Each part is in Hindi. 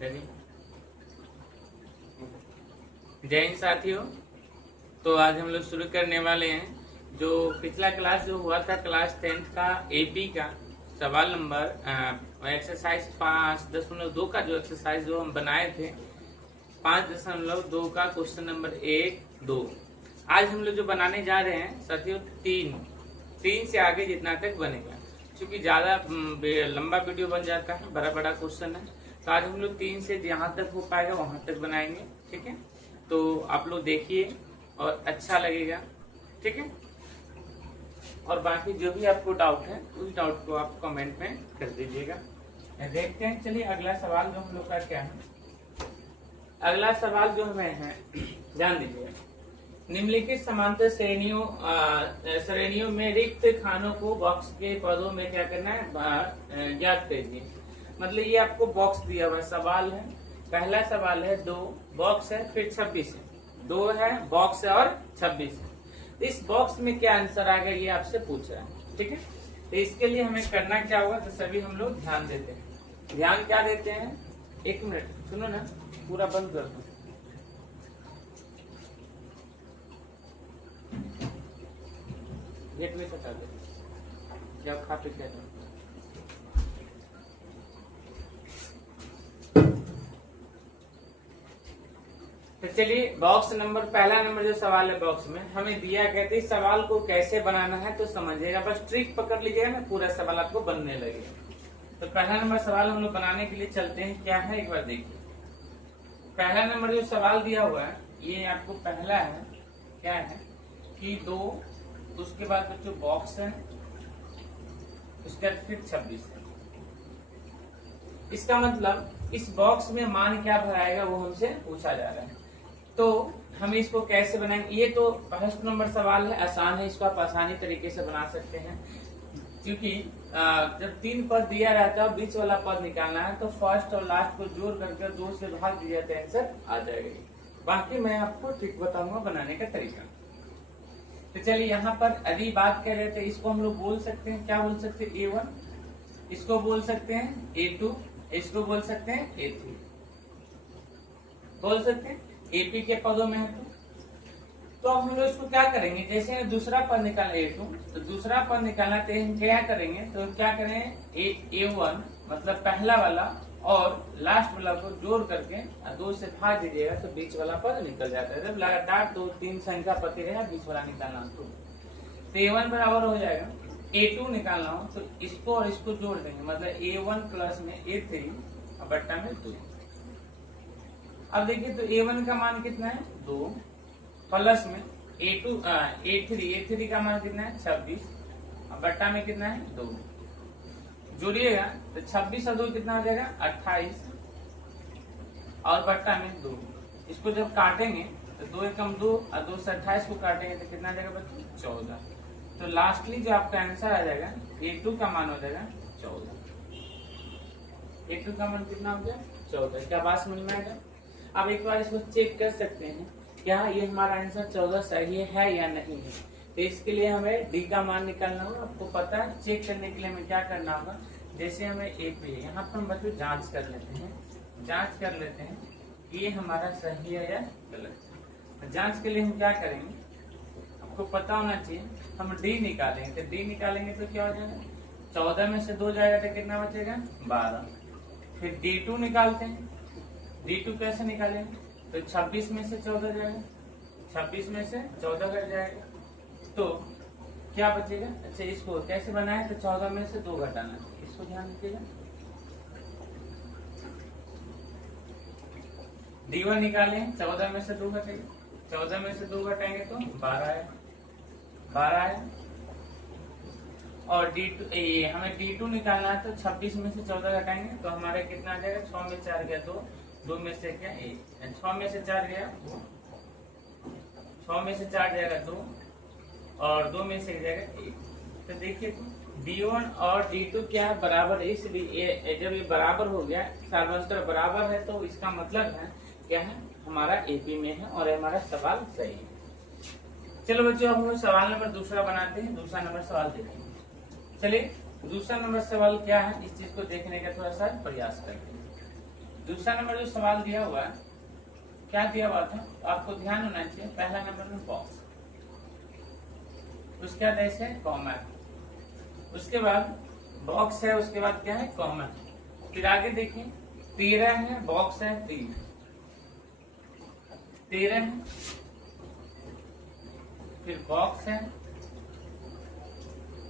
चलिए, जय हिंद साथियों। तो आज हम लोग शुरू करने वाले हैं जो पिछला क्लास जो हुआ था क्लास 10th का एपी का सवाल नंबर एक्सरसाइज 5.2 का जो एक्सरसाइज जो हम बनाए थे 5.2 का क्वेश्चन नंबर 1-2। आज हम लोग जो बनाने जा रहे हैं साथियों 3 से आगे जितना तक बनेगा, क्योंकि ज्यादा लंबा वीडियो बन जाता है, बड़ा क्वेश्चन है। तो आज हम लोग 3 से जहाँ तक हो पाएगा वहां तक बनाएंगे, ठीक है। तो आप लोग देखिए और अच्छा लगेगा, ठीक है। और बाकी जो भी आपको डाउट है उस डाउट को आप कमेंट में कर दीजिएगा। देखते हैं, चलिए अगला सवाल जो हम लोग का क्या है। अगला सवाल जो हमें है, ध्यान दीजिएगा, निम्नलिखित समांतर श्रेणियों में रिक्त खानों को बॉक्स के पदों में क्या करना है, ज्ञात कीजिए। मतलब ये आपको बॉक्स दिया हुआ सवाल है। पहला सवाल है 2 बॉक्स है, फिर 26 है, 2 है बॉक्स है और 26 है। इस बॉक्स में क्या आंसर आएगा ये आपसे पूछ रहा है, ठीक है। तो इसके लिए हमें करना क्या होगा, तो सभी हम लोग ध्यान देते हैं। ध्यान क्या देते हैं, 1 मिनट सुनो ना, पूरा बंद कर दो। गेट में हटा दो जब खा पी के। तो चलिए बॉक्स नंबर, पहला नंबर जो सवाल है बॉक्स में हमें दिया गया था। इस सवाल को कैसे बनाना है तो समझिएगा, बस ट्रिक पकड़ लीजिएगा ना, पूरा सवाल आपको बनने लगेगा। तो पहला नंबर सवाल हम लोग बनाने के लिए चलते हैं, क्या है एक बार देखिए। पहला नंबर जो सवाल दिया हुआ है ये आपको पहला है, क्या है कि 2, उसके बाद जो बॉक्स है उसके बाद फिर 26 है। इसका मतलब इस बॉक्स में मान क्या भराएगा वो हमसे पूछा जा रहा है। तो हम इसको कैसे बनाएंगे, ये तो फर्स्ट नंबर सवाल है, आसान है, इसको आप आसानी तरीके से बना सकते हैं। क्योंकि जब 3 पद दिया रहता है बीच वाला पद निकालना है, तो फर्स्ट और लास्ट को जोड़ करके 2 से भाग दिया तो आंसर आ जाएगा। बाकी मैं आपको ट्रिक बताऊंगा बनाने का तरीका। तो चलिए यहाँ पर अभी बात कर रहे थे, इसको हम लोग बोल सकते हैं, क्या बोल सकते हैं, A1, इसको बोल सकते हैं A2, इसको बोल सकते हैं A3, बोल सकते हैं AP के पदों में है। तो हम लोग इसको क्या करेंगे, जैसे दूसरा पद निकालना A2, तो दूसरा पद निकालना तो हम क्या करेंगे, तो क्या करें A1 मतलब पहला वाला और लास्ट वाला को जोड़ करके 2 से भाग दीजिएगा तो बीच वाला पद निकल जाता है। जब लगातार 2-3 संख्या पति रहेगा बीच वाला निकालना तो A1 बराबर हो जाएगा। A2 निकालना हो तो इसको और इसको जोड़ देंगे, मतलब A1 प्लस में A3 और बट्टा में 2। अब देखिए तो A1 का मान कितना है 2, प्लस में A3 का मान कितना है 26 और बट्टा में कितना है 2। जोड़िएगा तो 26 और 2 कितना हो जाएगा 28 और बट्टा में 2। इसको जब काटेंगे तो 2 एकम 2 और 2 से 28 को काटेंगे तो कितना आ जाएगा बच्चों 14। तो लास्टली जो आपका आंसर आ जाएगा A2 का मान हो जाएगा 14। A2 का मान कितना हो गया 14। क्या बात समझ में आएगा। अब एक बार इसको चेक कर सकते हैं क्या ये हमारा आंसर 14 सही है या नहीं है। तो इसके लिए हमें डी का मान निकालना होगा। आपको पता है चेक करने के लिए हमें क्या करना होगा, जैसे हमें AP है, यहाँ पर हम बच्चों जांच कर लेते हैं ये हमारा सही है या गलत है। जांच के लिए हम क्या करेंगे, आपको पता होना चाहिए, हम डी निकालेंगे। तो डी निकालेंगे तो क्या हो जाएगा 14 में से 2 जाएगा तो कितना बचेगा 12। फिर D2 निकालते हैं, D2 कैसे निकालेंगे, तो 26 में से 14 जाएगा, 26 में से 14 घट जाएगा तो क्या बचेगा। अच्छा इसको कैसे बनाए, तो 14 में से 2 घटाना है, इसको ध्यान रखिएगा। D1 निकालें, 14 में से 2 घटेगा, 14 में से 2 घटाएंगे तो 12 है। और D2 हमें D2 निकालना है, तो 26 में से 14 घटाएंगे तो हमारे कितना आ जाएगा 6 में 4 गया 2 में से क्या 1, 6 में से 4 गया 6 में से 4 जाएगा 2 और 2 में से जाएगा 1। तो देखिए D1 और D2 क्या है बराबर, इसलिए जब ये बराबर हो गया सार्वंतर बराबर है तो इसका मतलब है क्या है हमारा AP में है और हमारा सवाल सही है। चलो बच्चों हम लोग सवाल नंबर दूसरा बनाते हैं। दूसरा नंबर सवाल देखेंगे। चलिए दूसरा नंबर सवाल क्या है, इस चीज को देखने का थोड़ा सा प्रयास करते हैं। दूसरा नंबर जो सवाल दिया हुआ है, क्या दिया हुआ था, आपको ध्यान होना चाहिए। पहला नंबर में बॉक्स, उसके बाद ऐसे कॉमा, उसके बाद बॉक्स है, उसके बाद क्या है कॉमा। फिर आगे देखिए 13 है, बॉक्स है 3, 13 है, फिर बॉक्स है,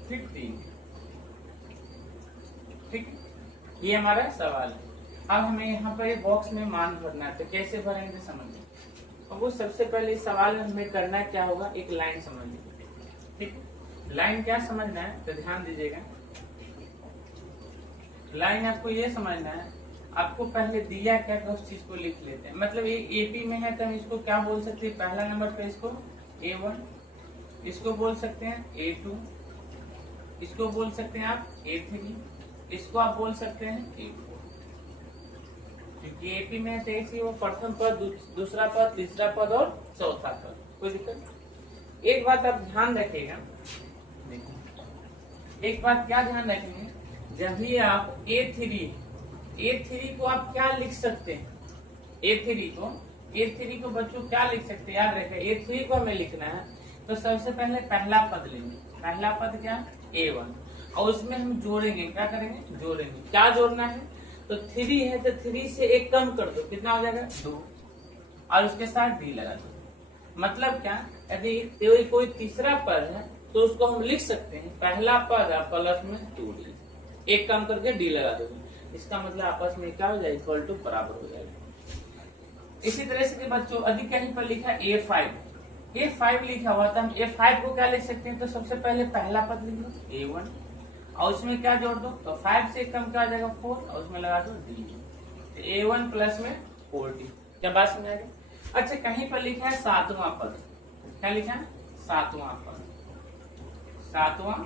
फिर 3। ठीक, ये हमारा सवाल है। अब हमें यहाँ पर बॉक्स में मान भरना है, तो कैसे भरेंगे समझिए। और वो सबसे पहले इस सवाल में हमें करना क्या होगा, एक लाइन समझ लीजिए। ठीक, लाइन क्या समझना है तो ध्यान दीजिएगा। लाइन आपको ये समझना है, आपको पहले दिया क्या था उस चीज को लिख लेते हैं। मतलब ये एपी में है तो हम इसको क्या बोल सकते हैं, पहला नंबर पे इसको A1, इसको बोल सकते हैं A2, इसको बोल सकते हैं आप A3, इसको आप बोल सकते हैं A4। क्योंकि एपी में है वो प्रथम पद, दूसरा पद, तीसरा पद और चौथा पद, कोई दिक्कत। एक बात आप ध्यान रखिएगा, एक बात क्या ध्यान रखेंगे, जब भी आप A3 को आप क्या लिख सकते हैं, A3 को बच्चों क्या लिख सकते हैं, याद रखें A3 को हमें लिखना है तो सबसे पहले पहला पद लेंगे। पहला पद क्या, A1, और उसमें हम जोड़ेंगे, क्या करेंगे, जोड़ेंगे। क्या जोड़ना है, तो 3 है तो 3 से 1 कम कर दो, कितना हो जाएगा 2, और उसके साथ D लगा दो। मतलब क्या, यदि कोई तीसरा पद है तो उसको हम लिख सकते हैं पहला पद प्लस में 2D, 1 कम करके D लगा दो। इसका मतलब आपस में क्या हो जाएगा, इक्वल टू बराबर हो जाएगा। इसी तरह से बच्चों अधिक कहीं पर लिखा A5 लिखा हुआ था, हम A5 को क्या लिख सकते हैं, तो सबसे पहले पहला पद लिख लो A1, और उसमें क्या जोड़ दो, तो 5 से कम क्या आ जाएगा 4, और उसमें लगा दो D, तो A1 प्लस में 4D। क्या बात समझ आ गई। अच्छा, कहीं पर लिखा है 7वां पद, क्या लिखा है 7वां पद, 7वां,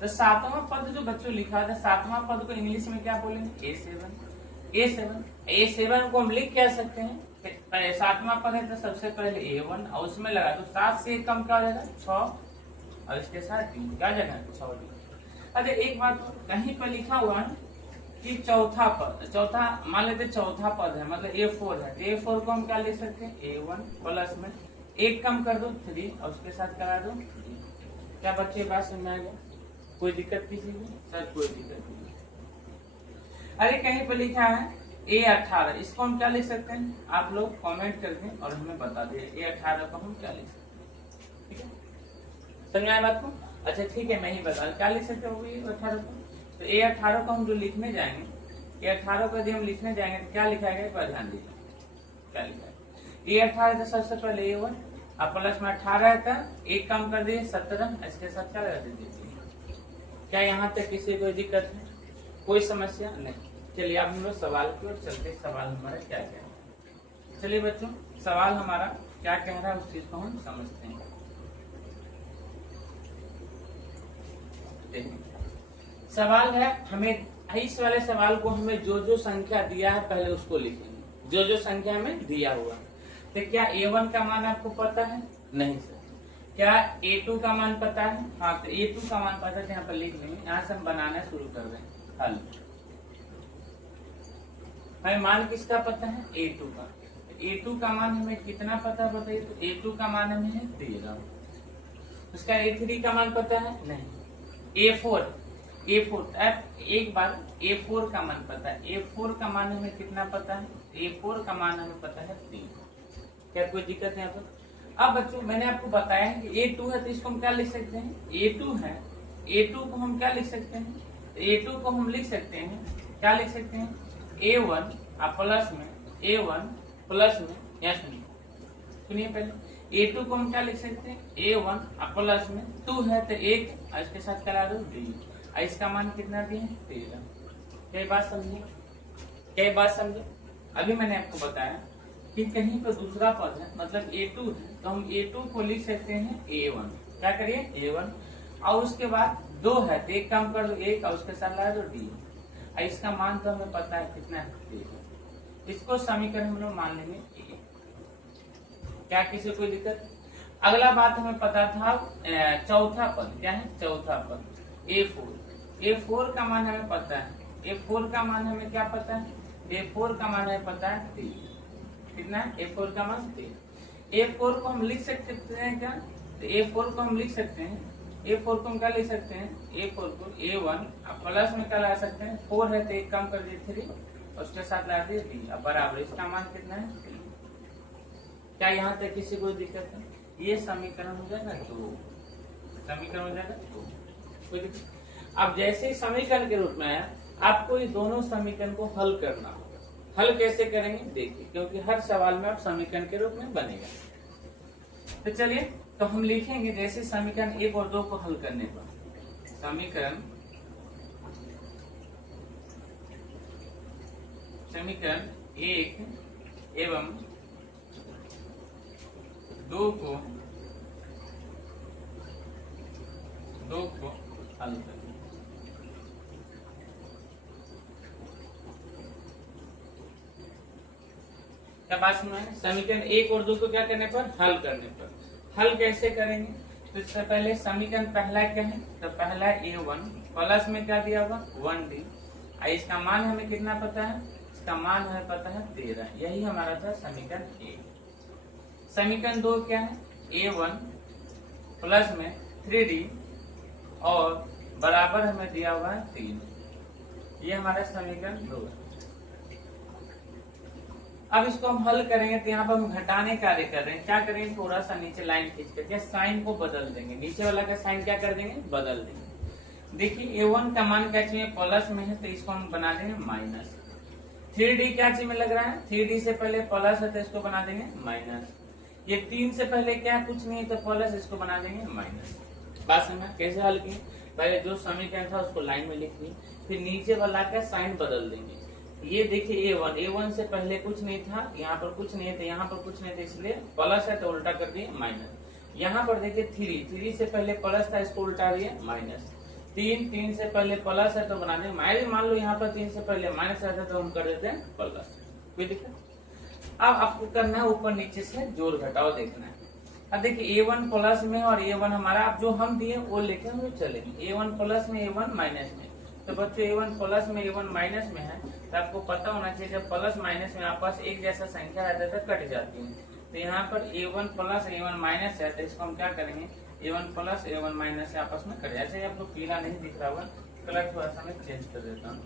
तो 7वां पद जो बच्चों लिखा था, 7वां पद को इंग्लिश में क्या बोलेंगे, A7 को हम लिख क्या सकते हैं, 7वां पद है तो सबसे पहले A1, और उसमें लगा दो 7 से कम क्या हो जाएगा 6, और इसके साथ D, क्या जगह 6D। अरे एक बात, कहीं पर लिखा हुआ है कि चौथा पद, चौथा मान लेते चौथा पद है, मतलब A4 है, A4 को हम क्या लिख सकते हैं, A1 प्लस में 1 कम कर दो 3, और उसके साथ करा दो D। क्या बच्चे बात समझ में आएगा, कोई दिक्कत किसी को, सर कोई दिक्कत नहीं। अरे कहीं पर लिखा है A18, इसको हम क्या लिख सकते हैं, आप लोग कमेंट करके और हमें बता दिए A18 को हम क्या लिख सकते हैं। ठीक है, समझ आए बात को। अच्छा ठीक है, मैं ही बता क्या लिख सकते हो A18 को, तो A18 को हम जो लिखने जाएंगे, A18 को यदि हम लिखने जाएंगे तो क्या लिखा है, एक बार ध्यान दीजिए क्या लिखा है। A18 तो सबसे पहले A1, अब प्लस में 18 है तो 1 कम कर दिए 17, इसके साथ क्या लगा दीजिए। क्या यहाँ तक किसी को दिक्कत है, कोई समस्या नहीं। चलिए अब हम लोग सवाल की ओर चलते, सवाल हमारा क्या कह रहा है। चलिए बच्चों, सवाल हमारा क्या कह रहा है उस चीज को हम समझते हैं। सवाल है, हमें इस वाले सवाल को हमें जो संख्या दिया है पहले उसको लिखेंगे, जो संख्या हमें दिया हुआ है। तो क्या A1 का मान आपको पता है, नहीं सर। क्या A2 का मान पता है, हाँ, तो A2 का मान पता है, यहाँ पर लिख लेंगे। यहाँ से हम बनाना शुरू कर रहे हैं हल। हमें मान किसका पता है, A2 का। A2 का मान हमें कितना पता है बताइए, तो A2 का मान हमें है 13। उसका A3 का मान पता है, नहीं। A4 एक बार A4 का मान पता है, A4 का मान हमें कितना पता है, A4 का मान हमें पता है 3। क्या कोई दिक्कत है यहाँ पर। अब बच्चों मैंने आपको बताया कि A2 है तो इसको हम क्या लिख सकते हैं, A2 है, A2 को हम क्या लिख सकते हैं, A2 को हम लिख सकते हैं, क्या लिख सकते हैं, A1 प्लस में A1 प्लस में, यहाँ सुनिए पहले A2 को हम क्या लिख सकते हैं, A1 प्लस में 2 है तो 1, इसके साथ करा दो D, इसका मान कितना दिए 13। क्या बात समझे, क्या बात समझे। अभी मैंने आपको बताया कि कहीं पर दूसरा पद है, मतलब A2 है, तो हम A2 को लिख सकते हैं A1, क्या करिए A1, और उसके बाद 2 है तो 1 कम कर दो 1, और उसके साथ ला दो D, इसका मान तो हमें पता है कितना है 13। इसको समीकरण हम लोग मान लेंगे A। क्या किसी कोई दिक्कत। अगला बात हमें पता था चौथा पद, क्या है चौथा पद A4 का मान हमें पता है, A4 का मान हमें क्या पता है A4 का मान है पता है 3, कितना है A4 का मान 3। A4 को हम लिख सकते हैं क्या, तो A4 को हम लिख सकते हैं, A4 को हम क्या लिख सकते हैं, A4 को A1 अब प्लस में क्या ला सकते हैं, 4 है तो एक कम कर दिए 3, उसके साथ ला दिए 3, अब बराबर इसका मान कितना है 3। क्या यहाँ तक किसी को दिक्कत है, ये समीकरण हो जाएगा 2, समीकरण हो जाएगा 2, कोई दिक्कत। अब जैसे ही समीकरण के रूप में आया, आपको ये दोनों समीकरण को हल करना होगा। हल कैसे करेंगे देखिए, क्योंकि हर सवाल में आप समीकरण के रूप में बनेगा। तो चलिए, तो हम लिखेंगे जैसे समीकरण 1 और 2 को हल करने पर, समीकरण 1 एवं 2 को हल करें। क्या बात सुना है, समीकरण 1 और 2 को क्या करने पर, हल करने पर। हल कैसे करेंगे, तो इससे पहले समीकरण पहला क्या है, तो पहला A1 प्लस में क्या दिया होगा 1D, इसका मान हमें कितना पता है, इसका मान हमें पता है 13, यही हमारा था समीकरण 1। समीकरण 2 क्या है, A1 प्लस में 3D और बराबर हमें दिया हुआ है 3, ये हमारा समीकरण 2 है। अब इसको हम हल करेंगे तो यहाँ पर हम घटाने कार्य कर रहे हैं, क्या करेंगे, थोड़ा सा नीचे लाइन खींच करके साइन को बदल देंगे, नीचे वाला का साइन क्या कर देंगे, बदल देंगे। देखिए A1 का मान क्या चाहिए, प्लस में है तो इसको हम बना देंगे माइनस। 3D क्या चीज में लग रहा है, 3D से पहले प्लस है तो इसको बना देंगे माइनस। ये 3 से पहले क्या कुछ नहीं तो प्लस, इसको बना देंगे माइनस। बात समझ कैसे हल की, पहले जो समीकरण था उसको लाइन में लिख ली, फिर नीचे वाला का साइन बदल देंगे। ये देखिए A1 से पहले कुछ नहीं था, यहाँ पर कुछ नहीं था, यहाँ पर कुछ नहीं था, इसलिए प्लस है तो उल्टा कर दिए माइनस। यहाँ पर देखिए 3 से पहले प्लस था, इसको उल्टा दिए माइनस। 3 से पहले प्लस है तो बना देंगे माइनस। मान लो यहाँ पर 3 से पहले माइनस रहता तो हम कर देते हैं प्लस, कोई दिक्कत। अब आपको करना है ऊपर नीचे से जोड़ घटाओ देखना है। अब देखिए A1 प्लस में और A1 हमारा, अब जो हम दिए वो लेके हम चलेंगे, A1 प्लस में A1 माइनस में। तो बच्चों A1 प्लस में A1 माइनस में है, तो आपको पता होना चाहिए जब प्लस माइनस में आपके पास एक जैसा संख्या रहता है तो कट जाती है। तो यहाँ पर A1 प्लस A1 माइनस है, तो इसको हम क्या करेंगे, A1 प्लस A1 माइनस से आपस में कट जाए। आपको पीला नहीं दिख रहा होगा, कलर थोड़ा सा मैं चेंज कर देता हूँ।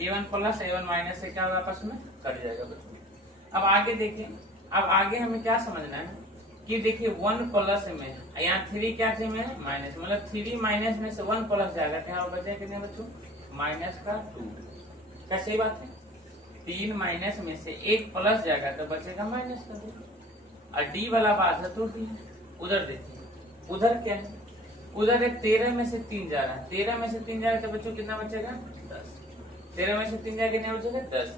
A1 प्लस A1 माइनस से क्या होगा, आपस में कट जाएगा बच्चों। अब आगे देखिए, अब आगे हमें क्या समझना है कि देखिए 1 प्लस में, यहाँ 3 क्या थे में माइनस, मतलब 3 माइनस में से 1 प्लस जाएगा, क्या बचे कितने बच्चों, माइनस का 2। क्या सही बात है, 3 माइनस में से 1 प्लस जाएगा तो बचेगा माइनस का 2। और डी वाला बात है तो डी, उधर देखिए, उधर क्या है, उधर है 13 में से 3 जा रहा है, 13 में से 3 जा रहा है तो बच्चों कितना बचेगा 10, 13 में से 3 जाएगा कितना बचेगा 10।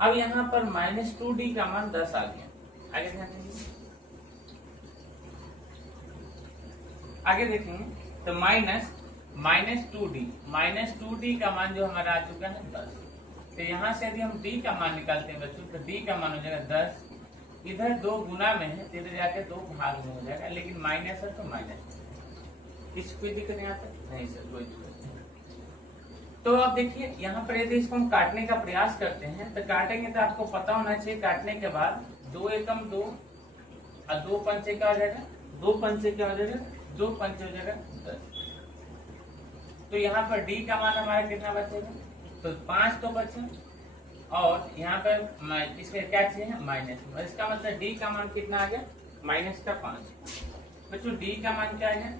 अब यहाँ पर -2D का मान 10 आ गया। आगे ध्यान देंगे, आगे देखेंगे तो -2D का मान जो हमारा आ चुका है 10। तो यहाँ से यदि हम D का मान निकालते हैं बच्चों, तो D का मान हो जाएगा 10, इधर 2 गुना में है, इधर जाके 2 भाग में हो जाएगा, लेकिन माइनस है तो माइनस। किसी कोई दिक्कत नहीं आता, नहीं सर कोई दिक्कत नहीं। तो अब देखिए यहाँ पर यदि इसको हम काटने का प्रयास करते हैं तो काटेंगे तो आपको पता होना चाहिए, काटने के बाद 2 एकम 2 और 2 पंचे क्या हो जाएगा, 2 पंचे क्या हो जाएगा, 2 पंचे हो जाएगा 10। तो यहाँ पर D का मान हमारा कितना बचेगा, तो 5 तो बचे, और यहाँ पर इसके क्या चाहिए माइनस, इसका मतलब D का मान कितना आ गया, माइनस का 5। बच्चों D का मान क्या आ गया,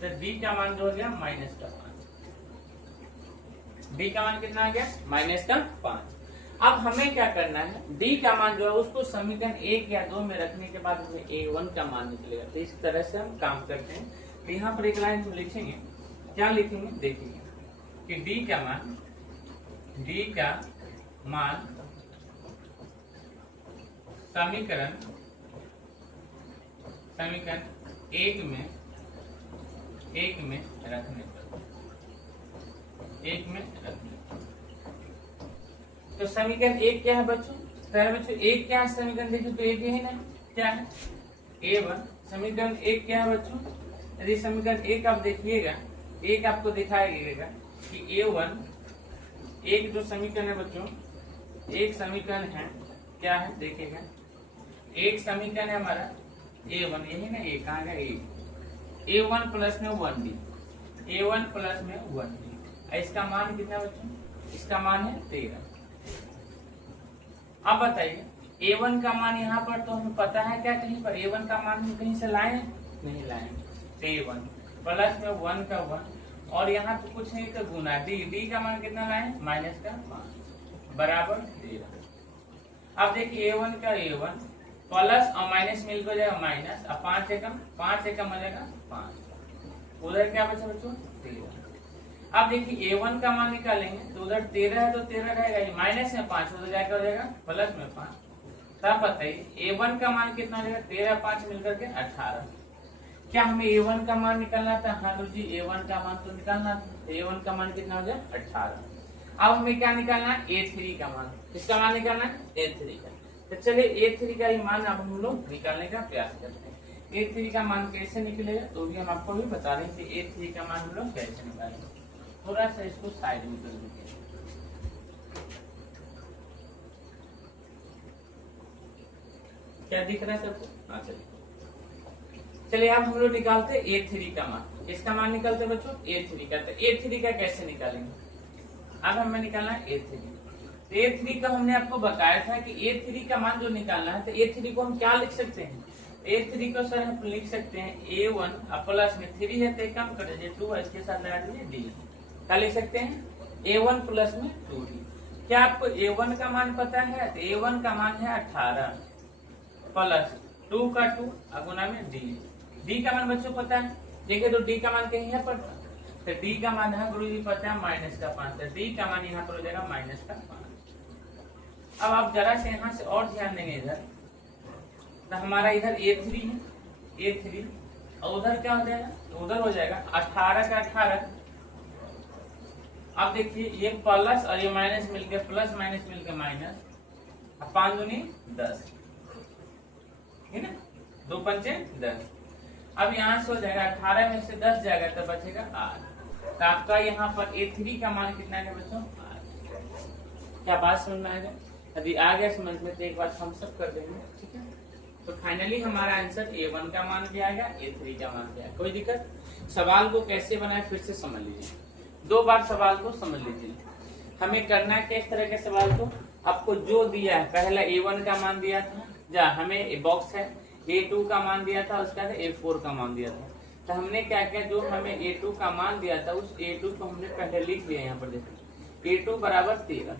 तो D का मान जो हो गया माइनस का 5। D का मान कितना आ गया, माइनस का 5। अब हमें क्या करना है, D का मान जो है उसको समीकरण 1 या 2 में रखने के बाद उसमें A1 का मान निकलेगा। तो इस तरह से हम काम करते हैं। तो यहाँ पर एक लाइन हम लिखेंगे, क्या लिखेंगे देखिए कि D का मान समीकरण 1 में रखने पर, तो समीकरण 1 क्या है बच्चों, पहले बच्चों 1 क्या है, समीकरण देखिए तो 1 है ना, क्या है A1। समीकरण 1 क्या है बच्चों, यदि समीकरण 1 आप देखिएगा, 1 आपको दिखाई देगा कि A1 एक जो समीकरण है बच्चों एक समीकरण है, क्या है देखिएगा, एक समीकरण है हमारा a1, यही ना a, कहाँ गया a1 प्लस में 1d, a1 प्लस में 1d, इसका मान कितना बच्चों, इसका मान है 13। अब बताइए a1 का मान यहाँ पर तो हमें पता है क्या, कहीं पर a1 का मान हम कहीं से लाए नहीं लाए, a1 प्लस में 1 का 1 और यहाँ पे कुछ नहीं तो गुना d का मान कितना लाए माइनस का 5 बराबर 13। अब देखिए a1 का a1 प्लस और माइनस मिल हो जाएगा माइनस, अब 5 एकम हो जाएगा 5, उधर क्या बचा बच्चों 13। अब देखिए a1 का मान निकालेंगे तो उधर 13 है तो 13 रहेगा, ये माइनस में 5 उधर जाकर हो जाएगा प्लस में 5। तब बताइए a1 का मान कितना हो जाएगा, 13 5 मिलकर के 18। क्या हमें a1 का मान निकालना था, हाँ तो जी a1 का मान तो निकालना था, a1 का मान कितना हो जाए 18। अब हमें क्या निकालना है, a3 का मान, किसका मान निकालना है a3 का। तो चलिए a3 का ही मान अब हम लोग निकालने का प्रयास करते हैं। a3 का मान कैसे निकलेगा तो भी हम आपको भी बता रहे हैं कि a3 का मान हम लोग कैसे निकालेंगे। थोड़ा सा इसको साइड में कर दीजिए, क्या दिख रहा है सबको, हाँ चलिए अब हम लोग निकालते a3 का मान, इसका मान निकालते बच्चों a3 का। तो a3 का कैसे निकालेंगे, अब हमें निकालना है a3। तो a3 का हमने आपको बताया था कि a3 का मान जो निकालना है तो a3 को हम क्या लिख सकते हैं, a3 को सर हम लिख सकते हैं a1 प्लस में 3 है तो कम कर दीजिए 2 है, इसके साथ लगा दीजिए d, क्या लिख सकते हैं a1 प्लस में 2d। क्या आपको a1 का मान पता है, तो a1 का मान है 18 प्लस 2 का 2 गुना में d का मान बच्चों पता है, देखिए तो d का मान कहीं है पर, तो d का मान है गुरु जी पता है माइनस का 5, तो d का मान यहाँ पर हो जाएगा माइनस का 5। अब आप जरा से यहाँ से और ध्यान देंगे इधर, तो हमारा इधर a3 है, a3 और उधर क्या हो जाएगा, तो उधर हो जाएगा 18 का 18। अब देखिए ये प्लस और ये माइनस मिलके प्लस माइनस मिलके माइनस, अब 5 दूनी 10 है ना, 2 पंचे 10। अब यहाँ से हो जाएगा 18 में से 10 जाएगा तो बचेगा 8। तो आपका यहाँ पर a3 का मान कितना है बच्चों 8। क्या बात समझ में आ गया, यदि आ गया समझ में तो एक बात हम सब कर देंगे, ठीक है। तो फाइनली हमारा आंसर a1 का मान भी आएगा, a3 का मान भी आएगा, कोई दिक्कत। सवाल को कैसे बनाए फिर से समझ लीजिए, 2 बार सवाल को समझ लीजिए। हमें करना है किस तरह के सवाल को, आपको जो दिया है पहला a1 का मान दिया था, जा हमें बॉक्स है a2 का मान दिया था, उसका a4 का मान दिया था। तो हमने क्या किया, जो हमें a2 का मान दिया था उस a2 को हमने पहले लिख लिया, यहाँ पर देखिए a2 बराबर 13।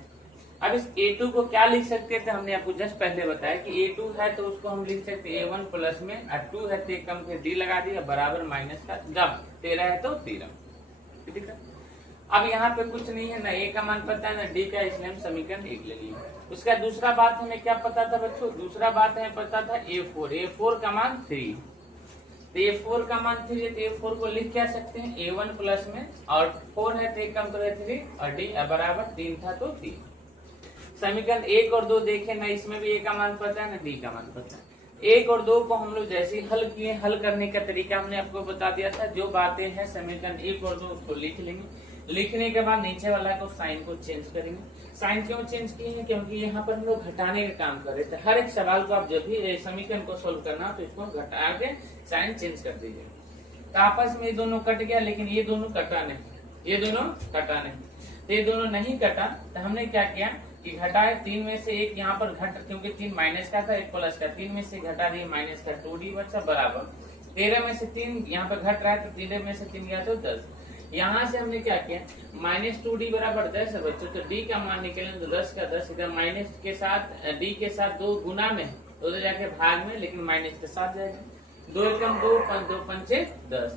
अब इस a2 को क्या लिख सकते थे, हमने आपको जस्ट पहले बताया कि a2 है तो उसको हम लिख सकते a1 प्लस में 2 है तो कम के d लगा दिया बराबर माइनस का, जब 13 है तो 13, ठीक है। अब यहाँ पे कुछ नहीं है, ना a का मान पता है ना d का, इसलिए हम समीकरण 1 ले लिए। उसका दूसरा बात हमें क्या पता था बच्चों, दूसरा बात हमें पता था a4 का मान 3, तो a4 का मान 3 है तो a4 को लिख क्या सकते हैं a1 प्लस में, और 4 है तो कम तो 3 और d बराबर 3 था तो 3। समीकरण 1 और 2 देखें ना, इसमें भी a का मान पता है ना d का मान पता है। 1 और 2 को हम लोग जैसे ही हल किए, हल करने का तरीका हमने आपको बता दिया था। जो बातें हैं समीकरण 1 और 2 उसको लिख लेंगे, लिखने के बाद नीचे वाला को साइन को चेंज करेंगे। साइन क्यों चेंज किए हैं, क्योंकि यहाँ पर हम लोग घटाने का काम कर रहे थे। हर एक सवाल को आप जब भी समीकरण को सोल्व करना तो इसको घटा के साइन चेंज कर दीजिए। तो आपस में ये दोनों कट गया, लेकिन ये दोनों कटा नहीं, ये दोनों कटा नहीं, तो ये दोनों नहीं कटा। तो हमने क्या किया कि घटाए 3 में से 1 यहाँ पर घट, क्योंकि 3 माइनस का था 1 प्लस का, 3 में से घटा दिए माइनस का 2d बचा बराबर 13 में से 3 यहाँ पर घट रहा है तो 13 में से 3 गया तो 10। यहाँ से हमने क्या किया -2d बराबर 10 है बच्चों, तो d का मान निकले तो 10 का 10 इधर माइनस के साथ d के साथ 2 गुना में उधर जाके भाग में, लेकिन माइनस के साथ जाएगा, 2 एकम 2 2 पंचे 10।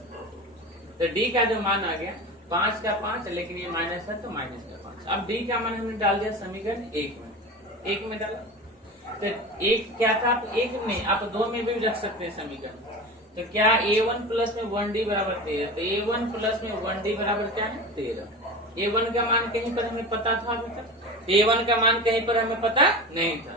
तो d का जो मान आ गया 5 का 5, लेकिन ये माइनस है तो माइनस का 5। अब d का मान हमने डाल दिया समीकरण 1 में डाला, तो 1 क्या था, आप 1 में आप 2 में भी रख सकते हैं समीकरण। तो क्या a1 प्लस में 1d बराबर 13, तो a1 प्लस में 1d बराबर क्या है 13। a1 का मान कहीं पर हमें पता था अभी तक, a1 का मान कहीं पर हमें पता नहीं था।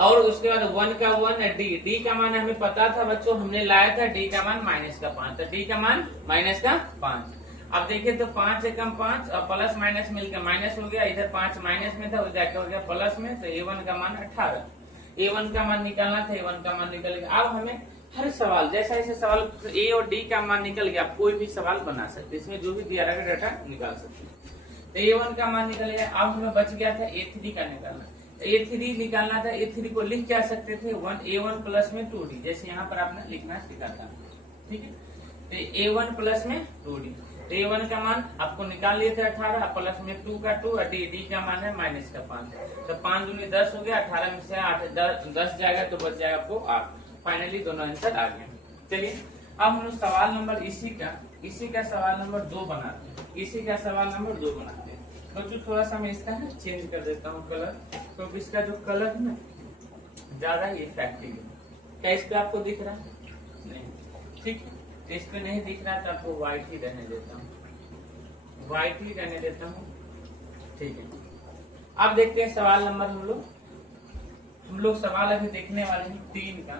और उसके बाद 1 का 1 d का मान हमें पता था बच्चों, हमने लाया था d का मान -5, तो d का मान -5। अब देखिए तो 5 एकम 5 और प्लस माइनस मिलकर माइनस हो गया, इधर 5 माइनस में था, उधर क्या हो गया प्लस में, तो A1 का मान 18। A1 का मान निकालना था, A1 का मान निकल गया। अब हमें हर सवाल जैसा ऐसे सवाल A और D का मान निकल गया, आप कोई भी सवाल बना सकते, इसमें जो भी दिया रहेगा डाटा निकाल सकते। तो A1 का मान निकल गया। अब हमें बच गया था A3 का निकालना। A3 निकालना था, A3 को लिख क्या सकते थे, A1 प्लस में 2D, जैसे यहाँ पर आपने लिखना सीखा था, ठीक है। तो A1 प्लस में 2D, तो A1 का मान आपको निकाल लिए थे 18, प्लस में 2 का 2 और D का मान है माइनस का 5, तो 5 दूनी 10 हो गया, 18 में से 8 10 जाएगा तो बच जाएगा आपको 8। फाइनली दोनों आंसर आ गए। चलिए अब हम लोग सवाल नंबर इसी का सवाल नंबर 2 बनाते हैं, इसी का सवाल नंबर 2 बनाते हैं। बच्चों थोड़ा सा मैं इसका ना चेंज कर देता हूँ कलर, क्योंकि इसका जो कलर है ना ज्यादा ही इफेक्टिव है। क्या इस पे आपको दिख रहा है? नहीं, ठीक है। तो इस पे नहीं दिख रहा तो आपको व्हाइट ही रहने देता हूँ, व्हाइट ही रहने देता हूँ, ठीक है। अब देखते हैं सवाल नंबर हम लोग सवाल अभी देखने वाले हैं 3 का,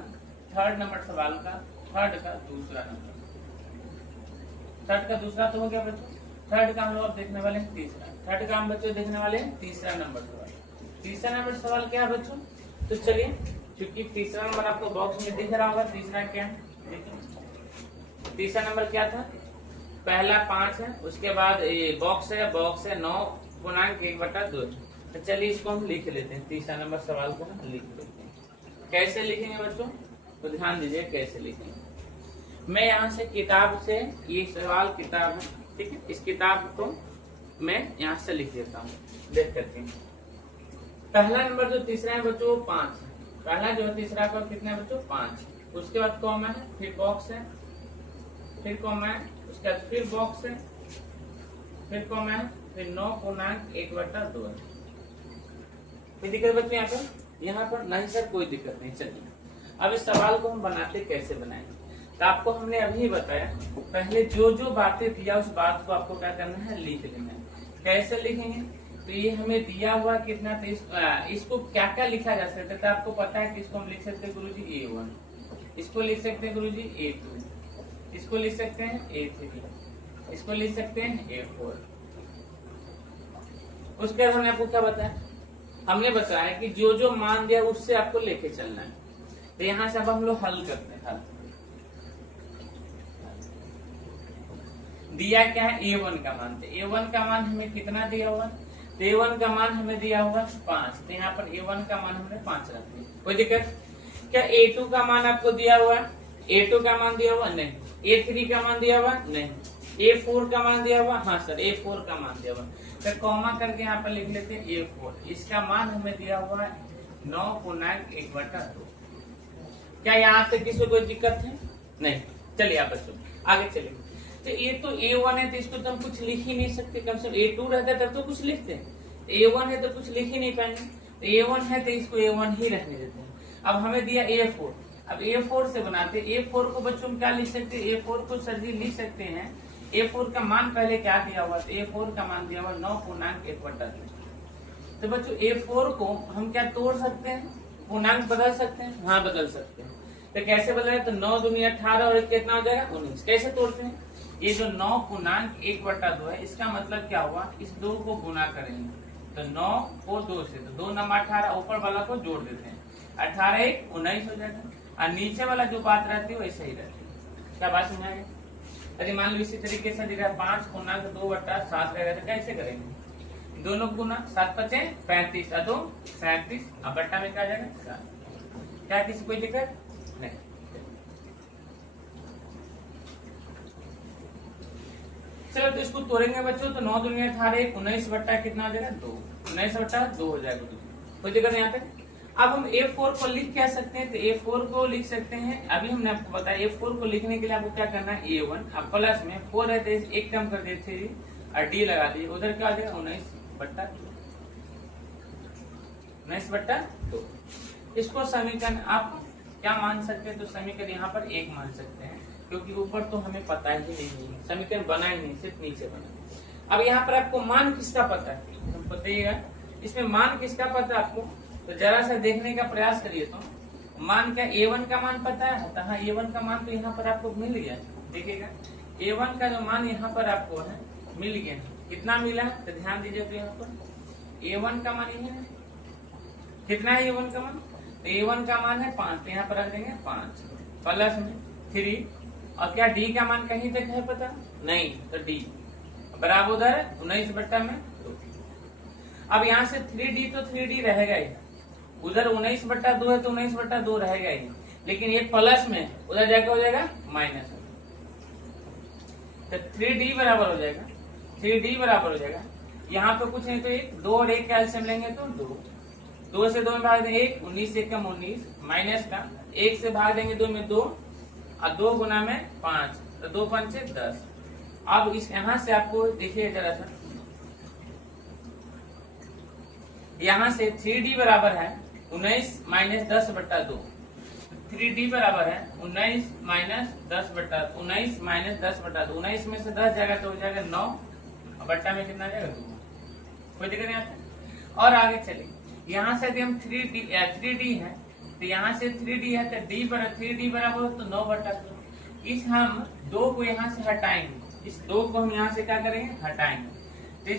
थर्ड नंबर सवाल का, थर्ड का दूसरा नंबर, थर्ड का दूसरा तो हो गया बच्चों। थर्ड का हम लोग अब देखने वाले हैं तीसरा, थर्ड का हम बच्चों देखने वाले हैं तीसरा नंबर सवाल। तीसरा नंबर सवाल क्या है बच्चों? तो चलिए, क्योंकि तीसरा नंबर आपको बॉक्स में दिख रहा होगा, तीसरा क्या है देखिए। तीसरा नंबर क्या था? पहला 5 है, उसके बाद बॉक्स है 9.1/2। तो चलिए इसको हम लिख लेते हैं, तीसरा नंबर सवाल को हम लिख लेते हैं। कैसे लिखेंगे बच्चों? तो ध्यान दीजिए कैसे लिखेंगे। मैं यहाँ से किताब से, ये सवाल किताब है, ठीक है, इस किताब को मैं यहाँ से लिख देता हूँ, देख करके। पहला नंबर जो तीसरा है बच्चों 5 है, पहला जो तीसरा का कितना है बच्चों 5, उसके बाद कॉमा है, फिर बॉक्स है, फिर कॉमा है, उसके बाद फिर बॉक्स है, फिर कॉमा है, फिर 9.1/2 है। कोई दिक्कत बच्चों यहाँ पर नहीं सर कोई दिक्कत नहीं। चलिए अब इस सवाल को हम बनाते कैसे बनाएंगे, तो आपको हमने अभी बताया, पहले जो जो बातें दिया उस बात को आपको क्या करना है, लिख लेना है। कैसे लिखेंगे? तो ये हमें दिया हुआ कितना, तो इसको क्या क्या लिखा जा सकता है, तो आपको पता है कि इसको हम लिख सकते हैं गुरुजी A1, इसको लिख सकते हैं गुरुजी A2, इसको लिख सकते हैं A3, इसको लिख सकते हैं A4। उसके बाद हमने आपको क्या बताया, हमने बताया कि जो जो मान दिया उससे आपको लेके चलना है। तो यहाँ से अब हम लोग हल करते हैं। हल दिया क्या है, A1 का मान, तो A1 का मान हमें कितना दिया हुआ, तो A1 का मान हमें दिया हुआ 5, तो यहाँ पर A1 का मान हमने 5 रख दिया। कोई दिक्कत? क्या A2 का मान आपको दिया हुआ, A2 का मान दिया हुआ नहीं, A3 का मान दिया हुआ नहीं, A4 का मान दिया हुआ, हाँ सर A4 का मान दिया हुआ, तो कॉमा करके यहाँ पर लिख लेते हैं A4, इसका मान हमें दिया हुआ है 9.1/2। क्या यहाँ से किसी को कोई दिक्कत है? नहीं। चलिए आप बच्चों आगे चलिए। तो ये तो A1 है, तो इसको तो हम कुछ लिख ही नहीं सकते, कम से कम A2 रहता तब तो कुछ लिखते हैं, A1 है तो कुछ लिख ही नहीं पाएंगे, तो A1 है तो इसको A1 ही रखने देते हैं। अब हमें दिया A4, अब A4 से बनाते हैं। A4 को बच्चों हम क्या लिख सकते हैं, A4 को सर जी लिख सकते हैं, A4 का मान पहले क्या दिया हुआ, तो A4 का मान दिया हुआ 9.1/2। तो बच्चों A4 को हम क्या तोड़ सकते हैं, पूर्णांक बदल सकते हैं, हाँ बदल सकते हैं। तो कैसे बदले, तो 9 दूनी 18 और कितना हो जाएगा 19। कैसे तोड़ते हैं, ये जो 9.1/2 है, इसका मतलब क्या हुआ, इस 2 को गुना करेंगे, तो 9 को 2 से, तो 2 9 18, ऊपर वाला को जोड़ देते हैं, 18 1 19 हो जाएगा, और नीचे वाला जो बात रहती है वैसे ही रहती है। क्या बात समझ आएगी? अरे मान लो इसी तरीके से दिख रहा है 5.2/7 रहेगा, तो कैसे करेंगे, दोनों गुना, 7 5 35 और 2 37, अब बट्टा में क्या आ जाएगा 7। क्या किसी कोई दिक्कत नहीं? चलो तो इसको तोड़ेंगे बच्चों, तो 9 दूनी 18 19 बट्टा कितना हो जाएगा 2, 19/2 हो जाएगा। कोई दिक्कत नहीं यहाँ पे। अब हम A4 को लिख क्या सकते हैं, तो A4 को लिख सकते हैं, अभी हमने आपको बताया A4 को लिखने के लिए आपको क्या करना है, A1 अब प्लस में 4 है तो एक कम कर दिए 3 और D लगा दिए, उधर क्या आ जाएगा 19/2। इसको समीकरण आप क्या मान सकते हैं, तो समीकरण यहाँ पर 1 मान सकते हैं, क्योंकि ऊपर तो हमें पता ही नहीं है, समीकरण बना ही नहीं, सिर्फ नीचे बना। अब यहाँ पर आपको मान किसका पता है, तो बताइएगा इसमें मान किसका पता है आपको, तो जरा सा देखने का प्रयास करिए। तो मान क्या A1 का मान पता है, तो हाँ A1 का मान तो यहाँ पर आपको मिल गया। देखिएगा A1 का जो मान यहाँ पर आपको है मिल गया, कितना मिला तो ध्यान दीजिए। तो यहाँ पर A1 का मान ये है, कितना है A1 का मान, तो A1 का मान है 5, तो यहाँ पर रख देंगे 5 प्लस में 3, और क्या D का मान कहीं तक है पता नहीं, तो D बराबर उधर 19 बट्टा में 2। अब यहाँ से 3D तो 3D रहेगा ही, उधर 19 बट्टा 2 है तो 19 बट्टा 2 रहेगा ही, लेकिन ये प्लस में उधर जाकर हो जाएगा माइनस, तो 3D बराबर हो जाएगा, 3D बराबर हो जाएगा। यहाँ पे कुछ नहीं तो 1, 2 और 1 का एलसीएम लेंगे तो 2 से 2 में भाग देंगे 1, 19 से 1 कम 19 माइनस का 1 से भाग देंगे 2 में 2, और 2 गुना में 5, तो 2 पंचे 10। अब इस यहाँ से आपको देखिए जरा सा, यहाँ से 3D बराबर है 19 माइनस 10 बट्टा 2, 3D बराबर है 19 माइनस 10 बट्टा 19 माइनस 10 बट्टा 2, 19 में से 10 जाएगा तो हो जाएगा 9, और बट्टा में कितना जाएगा 2, कोई दिक्कत नहीं आता। और आगे चलिए, यहाँ से यदि हम 3D है तो यहाँ से 3D है तो D बराबर हो तो 9 बट्टा 2। इस हम 2 को यहाँ से हटाएंगे, इस 2 को हम यहाँ से क्या करेंगे हटाएंगे, तो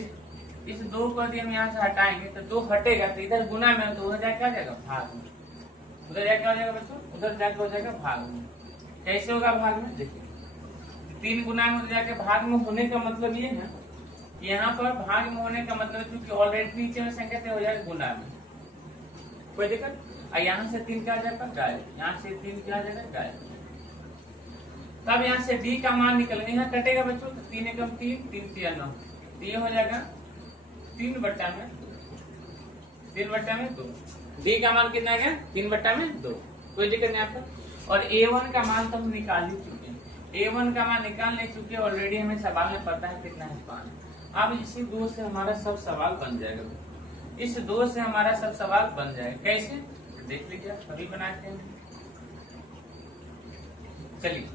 इस 2 को यदि हम यहाँ से हटाएंगे तो 2 हटेगा तो इधर गुना में, तो उधर जाके क्या जाएगा भाग में, उधर जाके हो जाएगा बच्चों, उधर जाके हो जाएगा भाग में। कैसे होगा भाग में, देखिए 3 गुना में उधर जाके भाग में होने का मतलब ये है, यहाँ पर भाग में होने का मतलब क्योंकि ऑलरेडी नीचे में संख्या से हो जाएगा गुना में, कोई दिक्कत। और यहाँ से 3 क्या आ जाएगा गायब, यहाँ से 3 क्या आ जाएगा गायब। तब यहाँ से D का मान निकलेगा, यहाँ कटेगा बच्चों, तो 3 एकम 3, 3 3 9, तो ये हो जाएगा 3 बट्टा में 2। D का मान कितना गया 3 बट्टा में 2, कोई दिक्कत नहीं आपको। और A1 का मान तो हम निकाल ही चुके हैं, A1 का मान निकाल ले चुके हैं ऑलरेडी, हमें सवाल में पता है कितना है 5। अब इसी 2 से हमारा सब सवाल बन जाएगा, इस 2 से हमारा सब सवाल बन जाएगा। कैसे देख लीजिए, अभी बनाते हैं। चलिए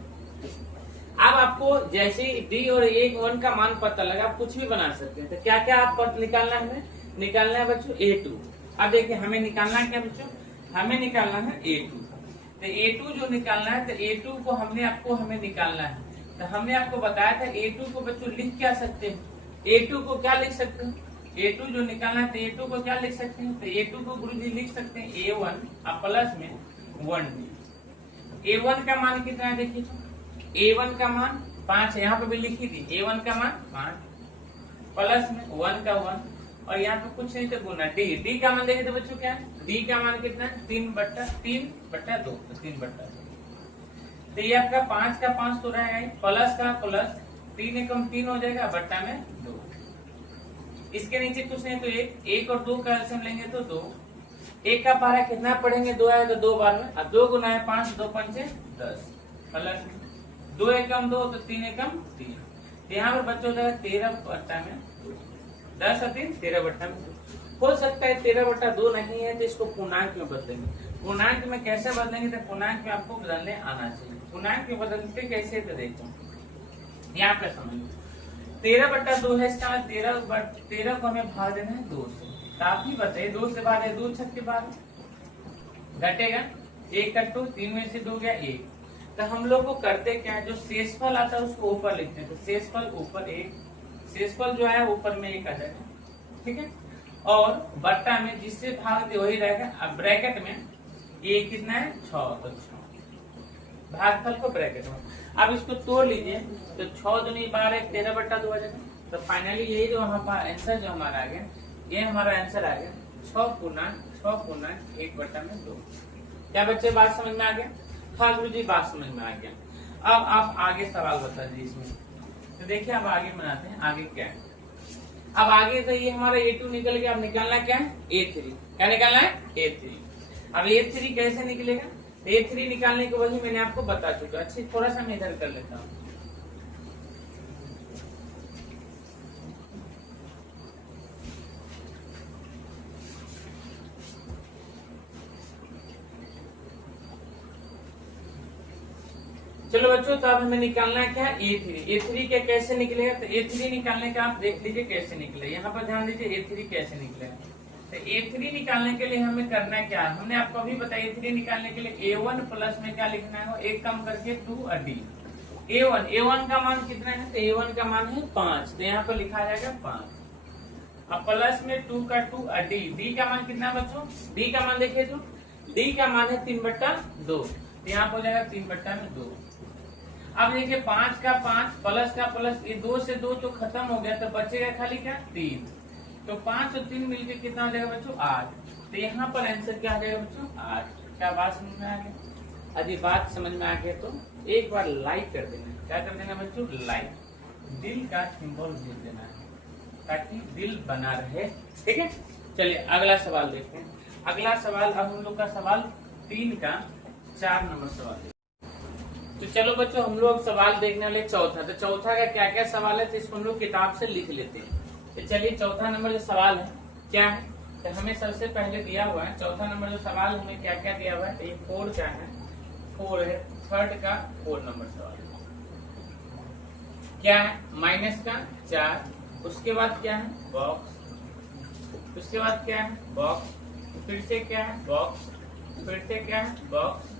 अब आपको जैसे D और A1 का मान पता लगा, आप कुछ भी बना सकते हैं। तो क्या क्या आप निकालना है, निकालना है बच्चों A2। अब देखिए हमें निकालना क्या बच्चों, हमें निकालना है A2। तो A2 जो निकालना है, तो A2 को हमें निकालना है। तो हमने आपको बताया था A2 को बच्चों लिख क्या सकते हैं, A2 को क्या लिख सकते हैं, A2 जो निकालना है तो A2 को क्या लिख सकते हैं, तो A2 को गुरुजी लिख सकते हैं A1 प्लस में 1D। A1 का मान कितना है देखिए, A1 का मान 5 है, यहाँ पे भी लिखी थी A1 का मान 5 प्लस में 1 का 1, और यहाँ पे कुछ नहीं तो गुना D का मान देखे तो बच्चों क्या है, D का मान कितना है 3 बट्टा 2, तो 3 बट्टा 2। तो ये आपका 5 का 5 तो रहेगा, प्लस का प्लस 3 एकम 3 हो जाएगा बट्टा में 2। इसके नीचे कुछ नहीं तो 1 और 2 का एलसीएम लेंगे तो 2, 1 का पारा कितना पढ़ेंगे 2 आएगा तो 2 बार में, अब 2 गुना है 5, 2 पंचे 10 प्लस 2 एकम 2 तो 3 एकम 3। तो यहाँ पर बच्चों का 13 बट्टा में 10 और 3 13 बट्टा में 2। हो सकता है 13 बट्टा 2 नहीं है तो इसको पूर्णांक में बदलेंगे। पूर्णांक में कैसे बदलेंगे, तो पूर्णांक में आपको बदलने आना चाहिए। पूर्णांक में बदलते कैसे तो देखो, यहाँ पे समझ 13 बट्टा 2 है, इसका 13 को हमें भाग देना है 2 से। तो आप ही बताइए 2 से भाग 2 छक्के बाद घटेगा 1 कट्टू 3 में से 2 गया 1। तो हम लोग को करते क्या है, जो शेषफल आता है उसको ऊपर लिखते हैं। तो शेषफल ऊपर 1, शेषफल जो है ऊपर में 1 आ जाएगा, ठीक है। और बट्टा में जिससे भाग दे वही रहेगा। अब ब्रैकेट में ये कितना है 6, तो 6 भागफल को ब्रैकेट में। अब इसको तोड़ लीजिए तो 6 दूनी 12 13 बट्टा 2 आ जाएगा। तो फाइनली यही जो आंसर जो हमारा आ गया, ये हमारा आंसर आ गया 6 1 बट्टा में 2। क्या बच्चे बात समझ में आ गया? हाँ गुरु जी बात समझ में आ गया। अब आप आगे सवाल बता दीजिए इसमें। तो देखिए अब आगे बनाते हैं, आगे क्या है। अब आगे तो ये हमारा A2 निकल गया, अब निकालना क्या है A3। क्या निकालना है A3। अब A3 कैसे निकलेगा, A3 निकालने को वही मैंने आपको बता चुका। अच्छी थोड़ा सा मैं इधर कर लेता हूँ। चलो बच्चों, तो अब हमें निकालना क्या है A3। A3 क्या कैसे निकलेगा, तो A3 निकालने का आप देख लीजिए कैसे निकले। यहाँ पर ध्यान दीजिए A3 कैसे निकलेगा। तो A3 निकालने के लिए हमें करना क्या है, हमने आपको अभी बताया A3 निकालने के लिए A1 प्लस में क्या लिखना है, 1 कम करके 2 और D। A1 का मान कितना है? तो A1 का मान है 5, तो यहाँ पर लिखा जाएगा 5। अब प्लस में 2 का 2 डी का मान कितना बच्चों? डी का मान देखिए तो डी का मान है 3/2, तो यहाँ पर हो जाएगा 3/2। अब देखिए 5 का 5 प्लस का प्लस, ये 2 से 2 तो खत्म हो गया, तो बचेगा खाली क्या? 3। तो 5 और 3 मिलकर कितना हो जाएगा बच्चों? 8। तो यहाँ पर आंसर क्या आ जाएगा बच्चों? 8। क्या बात समझ में आ गया? यदि बात समझ में आ गया तो एक बार लाइक कर देना। क्या कर देना बच्चों? लाइक, दिल का सिंबल भेज देना है ताकि दिल बना रहे। ठीक है, चलिए अगला सवाल देखते हैं। अगला सवाल, अब हम लोग का सवाल 3 का 4 नंबर सवाल। तो चलो बच्चों हम लोग सवाल देखने वाले चौथा। तो चौथा का क्या क्या सवाल है तो इसको हम लोग किताब से लिख लेते हैं। तो चलिए चौथा नंबर जो सवाल है क्या है, तो हमें सबसे पहले दिया हुआ है चौथा नंबर जो सवाल हमें क्या क्या दिया हुआ है। तो ये 4 का है, 4 है, थर्ड का 4 नंबर सवाल क्या है? माइनस का 4, उसके बाद क्या है? बॉक्स, उसके बाद क्या है? बॉक्स, फिर से क्या है? बॉक्स, फिर से क्या है? बॉक्स,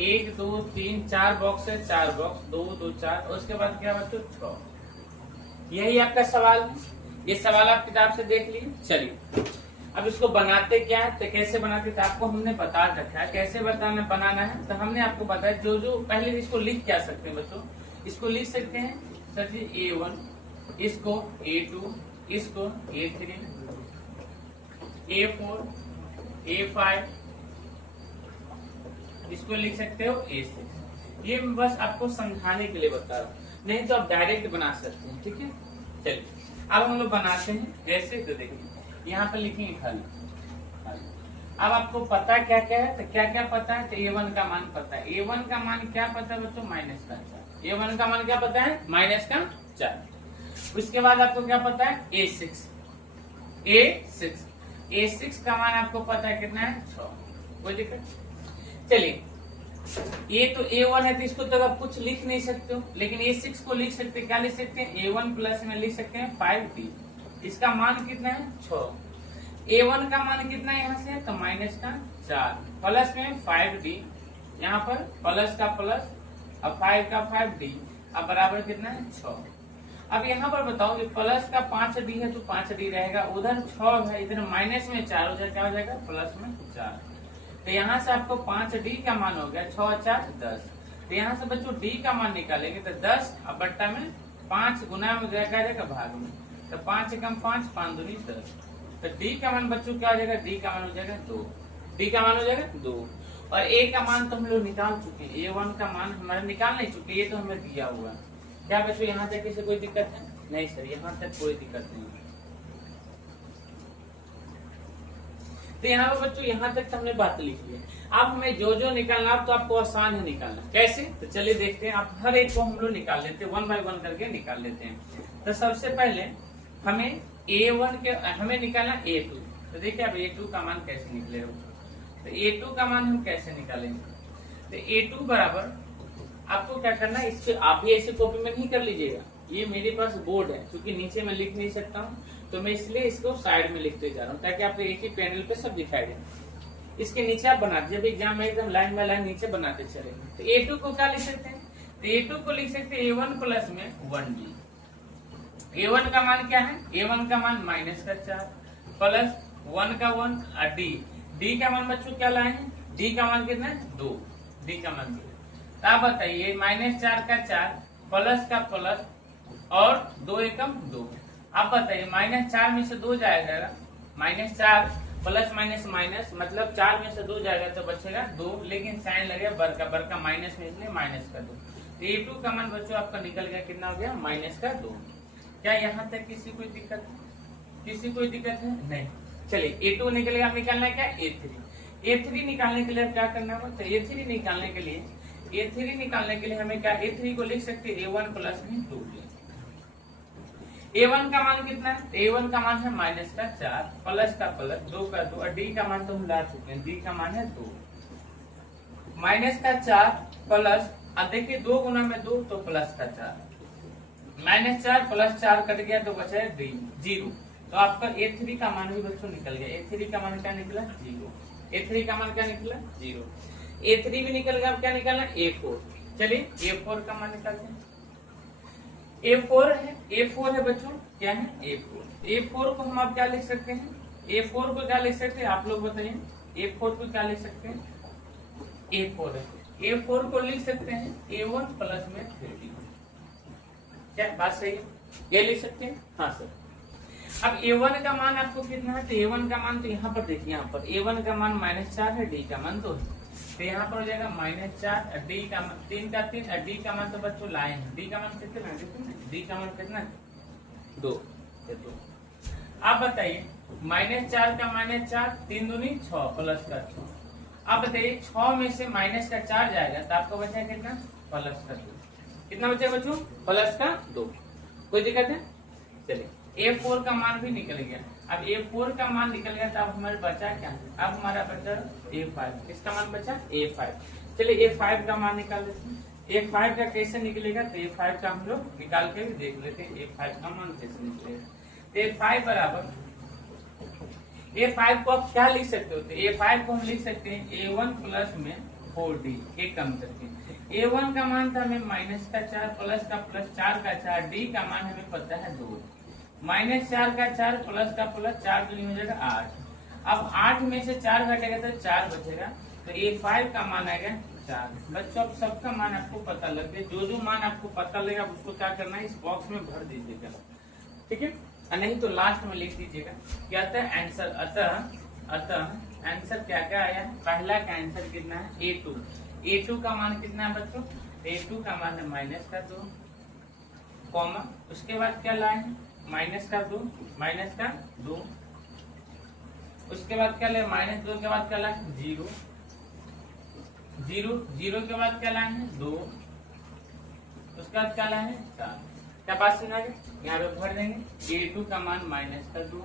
1 2 3 4 बॉक्स है, 4 बॉक्स, 2 2 4, उसके बाद क्या बच्चों? 6। यही आपका सवाल, ये सवाल आप किताब से देख लीजिए। चलिए अब इसको बनाते क्या है, तो कैसे बनाते थे आपको हमने बता रखा है कैसे बनाना है। तो हमने आपको बताया जो जो पहले इसको लिख क्या सकते हैं बच्चों, इसको लिख सकते हैं सर जी A1, इसको A2, इसको A3, A4, A5, इसको लिख सकते हो A6। ये मैं बस आपको समझाने के लिए बता रहा हूँ, नहीं तो आप डायरेक्ट बना सकते हैं। ठीक है, चलिए अब हम लोग बनाते हैं ऐसे। तो देखिए यहाँ पर लिखेंगे खाली। अब आपको पता क्या क्या है, तो क्या क्या पता है? तो A1 का मान पता है। A1 का मान क्या पता है बच्चों? माइनस का 4। A1 का मान क्या पता है? माइनस का 4। उसके बाद आपको क्या पता है? A6 का मान आपको पता है कितना है? 6। कोई दिक्कत? चलिए ये तो A1 है तो इसको तो आप कुछ लिख नहीं सकते हो, लेकिन A6 को लिख सकते हैं। क्या लिख सकते हैं? A1 प्लस में लिख सकते हैं 5D। इसका मान कितना है? 6। A1 का मान कितना है यहाँ से? तो माइनस का 4 प्लस में 5D, यहाँ पर प्लस का प्लस, अब 5 का 5D, अब बराबर कितना है? 6। अब यहाँ पर बताओ कि प्लस का 5D है तो 5D रहेगा, उधर 6 है, इधर माइनस में 4 हो जाएगा, क्या हो जाएगा? प्लस में 4। तो यहाँ से आपको 5D का मान हो गया, 6 4 10। तो यहाँ से बच्चों D का मान निकालेंगे तो 10 अब बट्टा में 5 गुना में जाएगा भाग में, तो 5 एकम 5, 5 दूनी 10। तो D का मान बच्चों क्या हो जाएगा? D का मान हो जाएगा 2। D का मान हो जाएगा 2। और A का मान तो हम लोग निकाल चुके हैं, A1 का मान हमारा निकाल नहीं चुके, ये तो हमें दिया हुआ है। क्या बच्चों यहाँ तक किसी कोई दिक्कत है? नहीं सर, यहाँ तक कोई दिक्कत नहीं है। तो यहाँ पर बच्चों यहाँ तक तो हमने बात लिख ली। अब हमें जो जो निकालना तो आपको आसान है निकालना। कैसे? तो चलिए देखते हैं। आप हर एक को हम लोग निकाल लेते हैं, 1 बाय 1 करके निकाल लेते हैं। तो सबसे पहले हमें A1 के हमें निकालना A2। तो देखिए अब A2 का मान कैसे निकलेगा। तो A2 का मान हम कैसे निकालेंगे? तो A2 बराबर आपको क्या करना है, इसको आप भी ऐसे कॉपी में नहीं कर लीजिएगा, ये मेरे पास बोर्ड है, क्योंकि नीचे मैं लिख नहीं सकता हूँ तो मैं इसलिए इसको साइड में लिखते जा रहा हूँ ताकि आपको एक ही पैनल पे सब दिखाई दे। इसके नीचे आप बनाते, जब एग्जाम में एकदम लाइन बाय लाइन नीचे बनाते चलेंगे। तो A2 को क्या लिख सकते हैं? तो A2 को लिख सकते हैं A1 प्लस में 1D। A1 का मान क्या है? A1 का मान माइनस का 4 प्लस 1 का 1 और D का मान बच्चों क्या लाए हैं? D का मान कितना है? 2। D का मान 2। तो आप बताइए -4 का 4 प्लस का प्लस और 2 एकम 2। आप बताइए -4 में से 2 जाएगा, -4 प्लस माइनस माइनस मतलब 4 में से 2 जाएगा तो बचेगा 2, लेकिन साइन लगेगा बर का माइनस में, इसलिए माइनस का 2। तो A2 का मान बच्चों आपका निकल गया, कितना हो गया? -2। क्या यहाँ तक किसी कोई दिक्कत है? किसी कोई दिक्कत है? नहीं। चलिए A2 निकलेगा, निकालना है क्या? A3। A3 निकालने के लिए क्या करना होगा? तो A3 निकालने के लिए हमें क्या A3 को लिख सकते हैं A1 प्लस में 2। A1 का मान कितना है? A1 का मान है -4 प्लस का प्लस 2 का 2 और D का मान तो हम ला चुके हैं, D का मान है 2। -4 प्लस, अब देखिए 2 गुना में 2 तो प्लस का 4, -4 प्लस 4 कट गया तो बचा है 0। तो आपका A3 का मान भी बच्चों निकल गया। A3 का मान क्या निकला? 0। A3 का मान क्या निकला? 0। A3 भी निकल गया, अब क्या निकलना? A4। चलिए A4 का मान निकालते हैं। A4 है बच्चों, क्या है A4 को हम आप क्या लिख सकते हैं, A4 को क्या लिख सकते हैं आप लोग बताइए, A4 को क्या लिख सकते हैं, A4 है, A4 को लिख सकते हैं A1 प्लस में 3D। क्या बात सही है, ये लिख सकते हैं, हाँ सर। अब A1 का मान आपको कितना है, तो A1 का मान तो यहाँ पर देखिए, यहाँ पर A1 का मान -4 है, D का मान 2 है, तो यहाँ पर हो जाएगा -4, D का मान 3 का 3, D का मान तो बच्चों लाए हैं, D का मान कितना है, D का मान कितना है 2। आप बताइए -4 का -4, 3 दूनी 6 प्लस का 6। आप बताइए 6 में से माइनस का 4 जाएगा तो आपको बचा कितना, प्लस का 2। कितना बचा बच्चों, प्लस का 2। कोई दिक्कत है, चलिए A4 का मान भी निकल गया। अब A4 का मान निकल गया तो अब हमारे बचा क्या, अब हमारा बचा A5। किसका मान बचा, A5। चलिए A5 का मान निकाल लेते हैं। A5 का कैसे निकलेगा, तो A5 का हम लोग निकाल के भी देख लेते हैं A5 का मान कैसे निकलेगा। तो A5 बराबर, A5 को आप क्या लिख सकते हो, तो A5 को हम लिख सकते हैं A1 प्लस में 4D, एक कम करके। A1 का मान था हमें माइनस का 4 प्लस का प्लस 4 का 4, D का मान हमें पता है 2, -4 का 4 प्लस का प्लस 4 दूनी हो जाएगा 8। अब 8 में से 4 घटेगा तो 4 बचेगा, तो A5 का मान आएगा 4। बच्चों अब सबका मान आपको पता लग गया, जो मान आपको पता लगेगा उसको क्या करना है, इस बॉक्स में भर दीजिएगा, ठीक है, नहीं तो लास्ट में लिख दीजिएगा क्या आता है आंसर। अतः आंसर क्या क्या आया, पहला का आंसर कितना है A2। A2 का मान कितना है बच्चों, A2 का मान है -2, कॉमा उसके बाद क्या लाए हैं -2, उसके बाद क्या ले, -2 के बाद क्या लाए 0, 0 के बाद क्या लाए हैं 2, उसके बाद क्या लाए हैं 4। क्या बात सुना गया, यहाँ पे भर देंगे A2 का मान -2,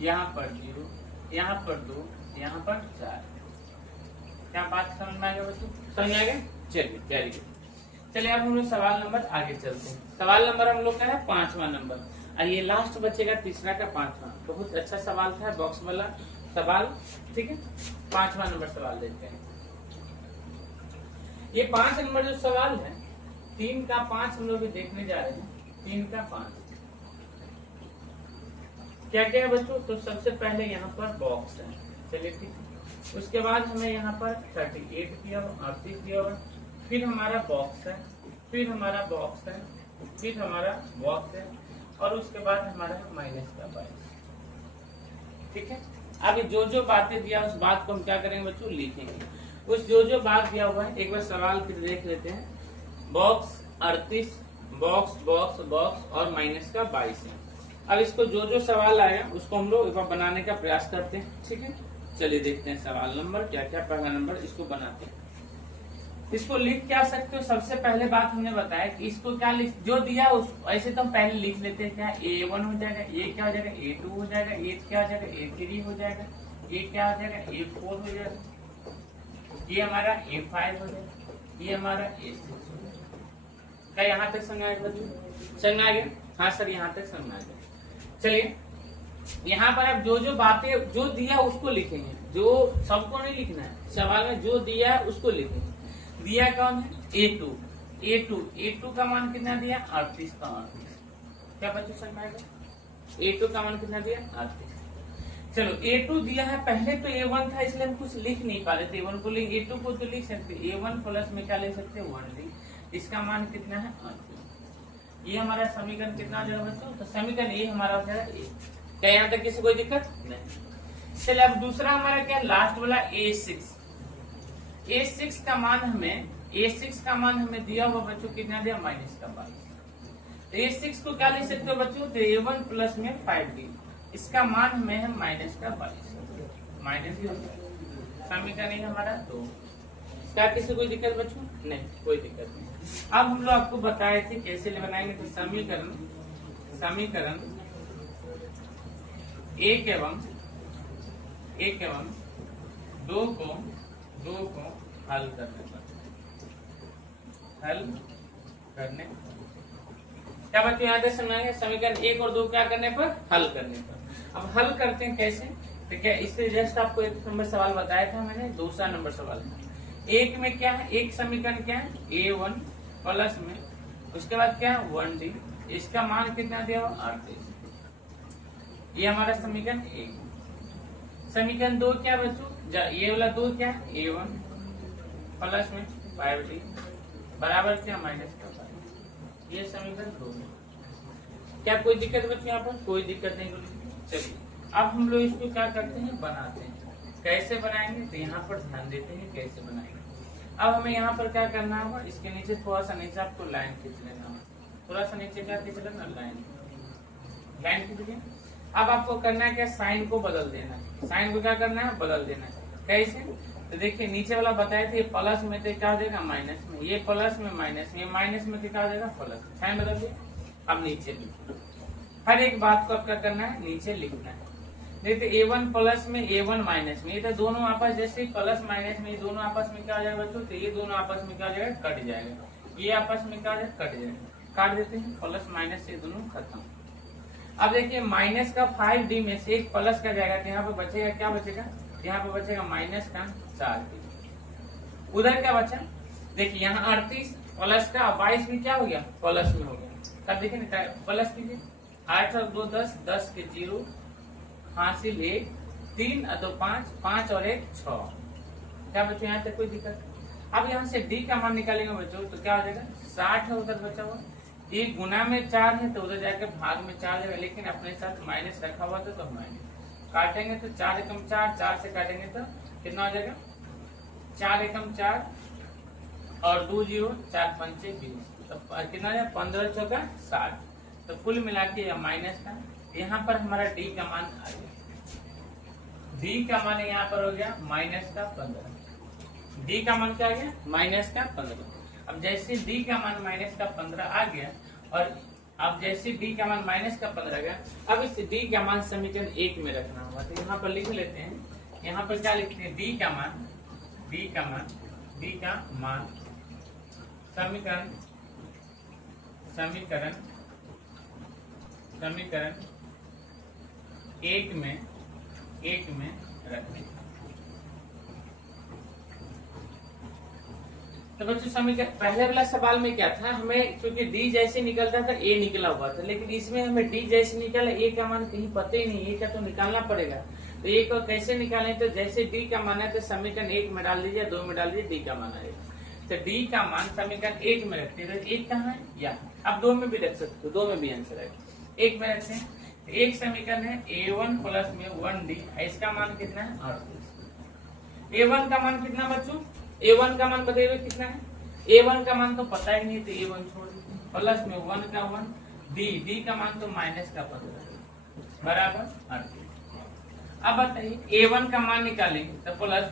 यहाँ पर 0, यहाँ पर 2, यहाँ पर 4। क्या बात समझ में आ गया बच्चों, समझ आ गया, चलिए वेरी गुड। चलिए अब हम लोग सवाल नंबर आगे चलते हैं। सवाल नंबर हम लोग का है 5वां नंबर, और ये लास्ट बचेगा तीसरा का 5वां। बहुत अच्छा सवाल था, बॉक्स वाला सवाल, ठीक है। 5वां नंबर सवाल देखते हैं। ये 5 नंबर जो सवाल है, 3 का 5 हम लोग भी देखने जा रहे हैं। 3 का 5 क्या क्या है बच्चों, तो सबसे पहले यहाँ पर बॉक्स है, चलिए ठीक है। उसके बाद हमें यहाँ पर 38 दिया हुआ, 38 दिया हुआ, फिर हमारा बॉक्स है, फिर हमारा बॉक्स है, फिर हमारा बॉक्स है, और उसके बाद हमारा -22, ठीक है। अभी जो बातें दिया उस बात को हम क्या करेंगे बच्चों, लिखेंगे। उस जो बात दिया हुआ है एक बार सवाल फिर देख लेते हैं। बॉक्स 38, बॉक्स और -22 है। अब इसको जो सवाल आया उसको हम लोग एक बार बनाने का प्रयास करते हैं, ठीक है। चलिए देखते हैं सवाल नंबर क्या क्या, पहला नंबर इसको बनाते हैं। इसको लिख क्या सकते हो, सबसे पहले बात हमने बताया कि इसको क्या लिख, जो दिया उस ऐसे तो हम पहले लिख लेते हैं, क्या A1 हो जाएगा, ये क्या हो जाएगा A2 हो जाएगा, ये क्या हो जाएगा A3 हो जाएगा, ये क्या हो जाएगा A4 हो जाएगा, ये हमारा A5 हो जाएगा, ये हमारा A6 हो जाएगा। क्या यहाँ तक समझ आएगा बच्चों, समझ आ गया, हाँ सर यहाँ तक समझ आ गया। चलिए यहाँ पर अब जो बातें जो दिया उसको लिखेंगे, जो सबको नहीं लिखना है, सवाल में जो दिया है उसको लिखेंगे। दिया कौन है A2 का मान कितना दिया 38 का 38। क्या बच्चों समझ आएगा, A2 का मान कितना दिया 38। चलो A2 दिया है, पहले तो A1 था इसलिए हम कुछ लिख नहीं पा रहे थे, A1 को लिख, A2 को तो लिख सकते, A1 प्लस में क्या लिख सकते 1D, इसका मान कितना है 38। ये हमारा समीकरण कितना हो जाएगा बच्चों, तो समीकरण ये हमारा हो जाएगा A। क्या यहाँ तक किसी कोई दिक्कत नहीं। चलिए अब दूसरा हमारा क्या लास्ट वाला A6 का मान हमें दिया हुआ बच्चों कितना दिया -22। A6 को क्या लिख सकते हो बच्चों, तो A1 प्लस में 5D, इसका मान हमें है -22, माइनस ही हो गया। समीकरण ये हमारा 2। क्या किसी कोई दिक्कत बच्चों, नहीं कोई दिक्कत नहीं। अब हम लोग आपको बताए थे कैसे बनाएंगे, तो समीकरण एक एवं 2 को हल करने क्या बच्चों यहाँ तक समझाएंगे, समीकरण 1 और 2 क्या करने पर, हल करने पर। अब हल करते हैं कैसे, तो क्या इससे जस्ट आपको 1 नंबर सवाल बताया था मैंने, दूसरा नंबर सवाल था एक में क्या है, एक समीकरण क्या है A1 प्लस में, उसके बाद क्या है 1D, इसका मान कितना दिया हुआ 38। ये हमारा समीकरण एक। समीकरण दो क्या बच्चों, ये वाला दो क्या है A1 प्लस में 5D बराबर क्या माइनस का 5। ये समीकरण दो है। क्या कोई दिक्कत बच्चों यहाँ पर, कोई दिक्कत नहीं होगी। चलिए अब हम लोग इसको क्या करते हैं, बनाते हैं। कैसे बनाएंगे तो यहाँ पर ध्यान देते हैं कैसे बनाएंगे। अब हमें यहाँ पर क्या करना होगा, इसके नीचे थोड़ा सा नीचे आपको लाइन खींच लेना होगा, थोड़ा सा नीचे क्या खींच लेना, लाइन खींच लिया। अब आपको करना है क्या, साइन को बदल देना है, साइन को क्या करना है बदल देना है। कैसे, तो देखिए नीचे वाला बताए थे प्लस में तो क्या हो जाएगा माइनस में, ये प्लस में माइनस में, माइनस में क्या हो जाएगा प्लस, साइन बदल दिया। अब नीचे लिखो, हर एक बात को अब क्या करना है नीचे लिखना है। देखते A1 प्लस में A1 माइनस में, ये तो दोनों आपस जैसे प्लस माइनस में, ये दोनों आपस में क्या हो जाएगा बच्चों, तो ये दोनों आपस में क्या हो जाएगा कट जाएगा, ये आपस में क्या हो जाएगा कट जाएगा, काट देते हैं, प्लस माइनस से दोनों खत्म। अब देखिए माइनस का 5D में से एक प्लस का जाएगा तो यहाँ पे बचेगा क्या बचेगा, यहाँ पे बचेगा माइनस का 4D। उधर क्या बचा, देखिए यहाँ 38 प्लस का 22 भी क्या हो गया प्लस में हो गया। तब देखिए ना प्लस कीजिए, 8 और 2 10, 10 के 0 हासिल 1, 3 और 2 5, 5 और 1 6। क्या बच्चों यहाँ तक कोई दिक्कत। अब यहाँ से D का मान निकालेंगे बच्चों तो क्या हो जाएगा 60 है, उधर बचा हुआ ये गुना में 4 है तो उधर जाकर भाग में 4 जाएगा, लेकिन अपने साथ माइनस रखा हुआ था तो माइनस काटेंगे तो 4 एकम 4, 4 से काटेंगे तो कितना हो जाएगा 4 एकम 4 और 2 0, 4 पंचे 20, तो कितना हो जाएगा 15 चौका 60। तो कुल मिला के माइनस का यहाँ पर हमारा D का मान आ गया, D का मान यहाँ पर हो गया माइनस का 15। D का मान क्या आ गया माइनस का 15। अब जैसे D का मान माइनस का 15 आ गया, और अब जैसे D का मान माइनस का 15 आ गया, अब इस D का मान समीकरण 1 में रखना होगा। तो यहाँ पर लिख लेते हैं, यहाँ पर क्या लिखते हैं D का मान समीकरण 1 में रखने। तो बच्चों समीकरण पहले वाला सवाल में क्या था, हमें क्योंकि D जैसे निकलता था A निकला हुआ था, लेकिन इसमें हमें D जैसे निकला A का मान कहीं पता ही नहीं, A का तो निकालना पड़ेगा। तो A को कैसे निकालें, तो जैसे D का मान है तो समीकरण 1 में डाल दीजिए, 2 में डाल दीजिए, D का मान आएगा। तो D का मान समीकरण 1 में रखते हैं, तो 1 कहाँ है यहाँ, अब 2 में भी रख सकते हो, 2 में भी आंसर आएगा। 1 में रखते हैं, एक समीकरण है A1 प्लस में 1D, इसका मान कितना है 38। A1 का मान कितना बच्चों, A1 का मान बताइए कितना है, A1 का मान तो पता ही नहीं तो A1 छोड़ दीजिए, प्लस में 1 का 1, D का मान तो माइनस का 15 बराबर 38। अब बताइए A1 का मान निकालेंगे तो प्लस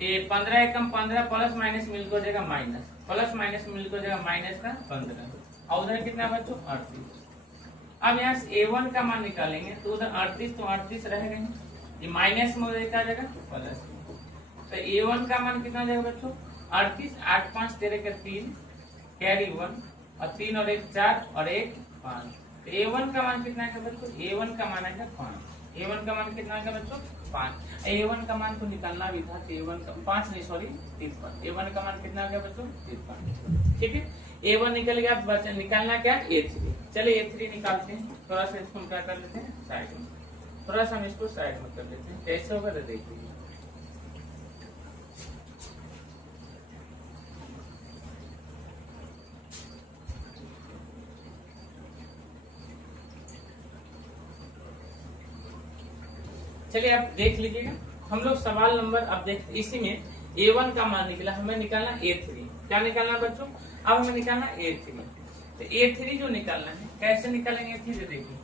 15 एकम 15 प्लस माइनस मिलकर हो जाएगा माइनस, प्लस माइनस मिलकर हो जाएगा माइनस का 15, और उधर कितना बच्चों 38। अब यहाँ से A1 का मान निकालेंगे तो उधर 38 तो 38 रह गए, ये माइनस में उधर क्या आ जाएगा प्लस। तो A1 का मान कितना जाएगा बच्चों 38, 8 5 13 के 3 कैरी 1, और 3 और 1 4 और 1 5। तो A1 का मान कितना है बच्चों, A1 का मान है 5। A1 का मान कितना है बच्चों 5। A1 का मान को निकालना भी था, A1 का 5 नहीं सॉरी 53। A1 का मान कितना आ गया बच्चों 53। ठीक है, A1 निकल गया, बच्चा निकालना क्या A3। चलिए A3 निकालते हैं, थोड़ा सा इसको क्या कर लेते हैं साइड में, थोड़ा सा हम इसको साइड में कर लेते हैं, कैसे होगा तो देखिए। चलिए आप देख लीजिएगा, हम लोग सवाल नंबर अब देख, इसी में A1 का मान निकला, हमें निकालना A3। क्या निकालना बच्चों, अब हमें निकालना A3। तो A3 जो निकालना है कैसे निकालेंगे A3, देखिए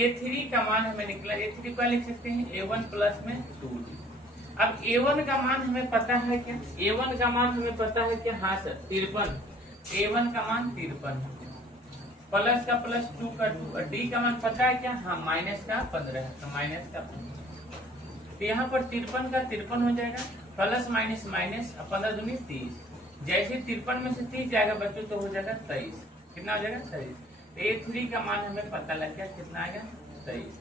A3 का मान हमें निकला, A3 को लिख सकते हैं A1 प्लस में 2D। अब A1 का मान हमें पता है क्या, A1 का मान हमें पता है क्या, हाँ सर 53। A1 का मान 53 है, प्लस का प्लस 2 का 2, और D का मान पता है क्या, हाँ माइनस का 15 है, तो माइनस का 15। तो यहाँ पर 53 का 53 हो जाएगा, प्लस माइनस माइनस, 15 दूनी 30। जैसे 53 में से 30 जाएगा बच्चों तो हो जाएगा 23। कितना हो जाएगा 23। तो A3 का मान हमें पता लग गया, कितना आएगा 23।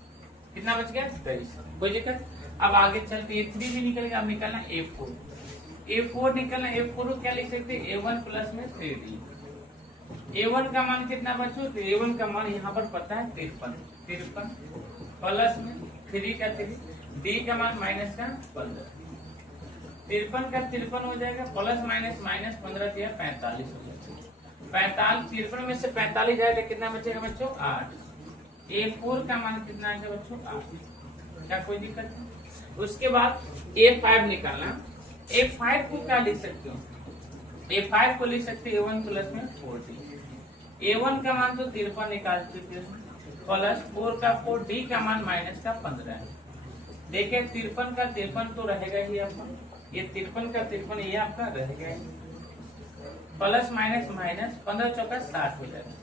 कितना बच गया 23। कोई दिक्कत। अब आगे चलते A3 भी निकल गया, अब निकालना A4। A4 निकलना, A4 को क्या लिख सकते हैं, A1 प्लस में 3D। A1 का मान कितना बच्चों, तो A1 का मान यहाँ पर पता है 53 प्लस में 3 का 3, D का मान माइनस का 15, 53 का 53 हो जाएगा, प्लस माइनस माइनस 15 दिया 45 हो जाएगा। 53 में से 45 जाएगा तो कितना बचेगा बच्चों, 8। A4 का मान कितना आएगा बच्चों, 8। क्या कोई दिक्कत है। उसके बाद A5 निकालना। A5 को क्या लिख सकते हो, A5 को लिख सकते हैं A1 प्लस में 40। A1 का मान तो 53 निकाल सकते हैं, प्लस 4 का 4, D का मान माइनस का 15 है। देखिए 53 का 53 तो रहेगा ही आपका, ये 53 का 53 ये आपका रहेगा ही, प्लस माइनस माइनस 15 चौका 60 हो जाएगा।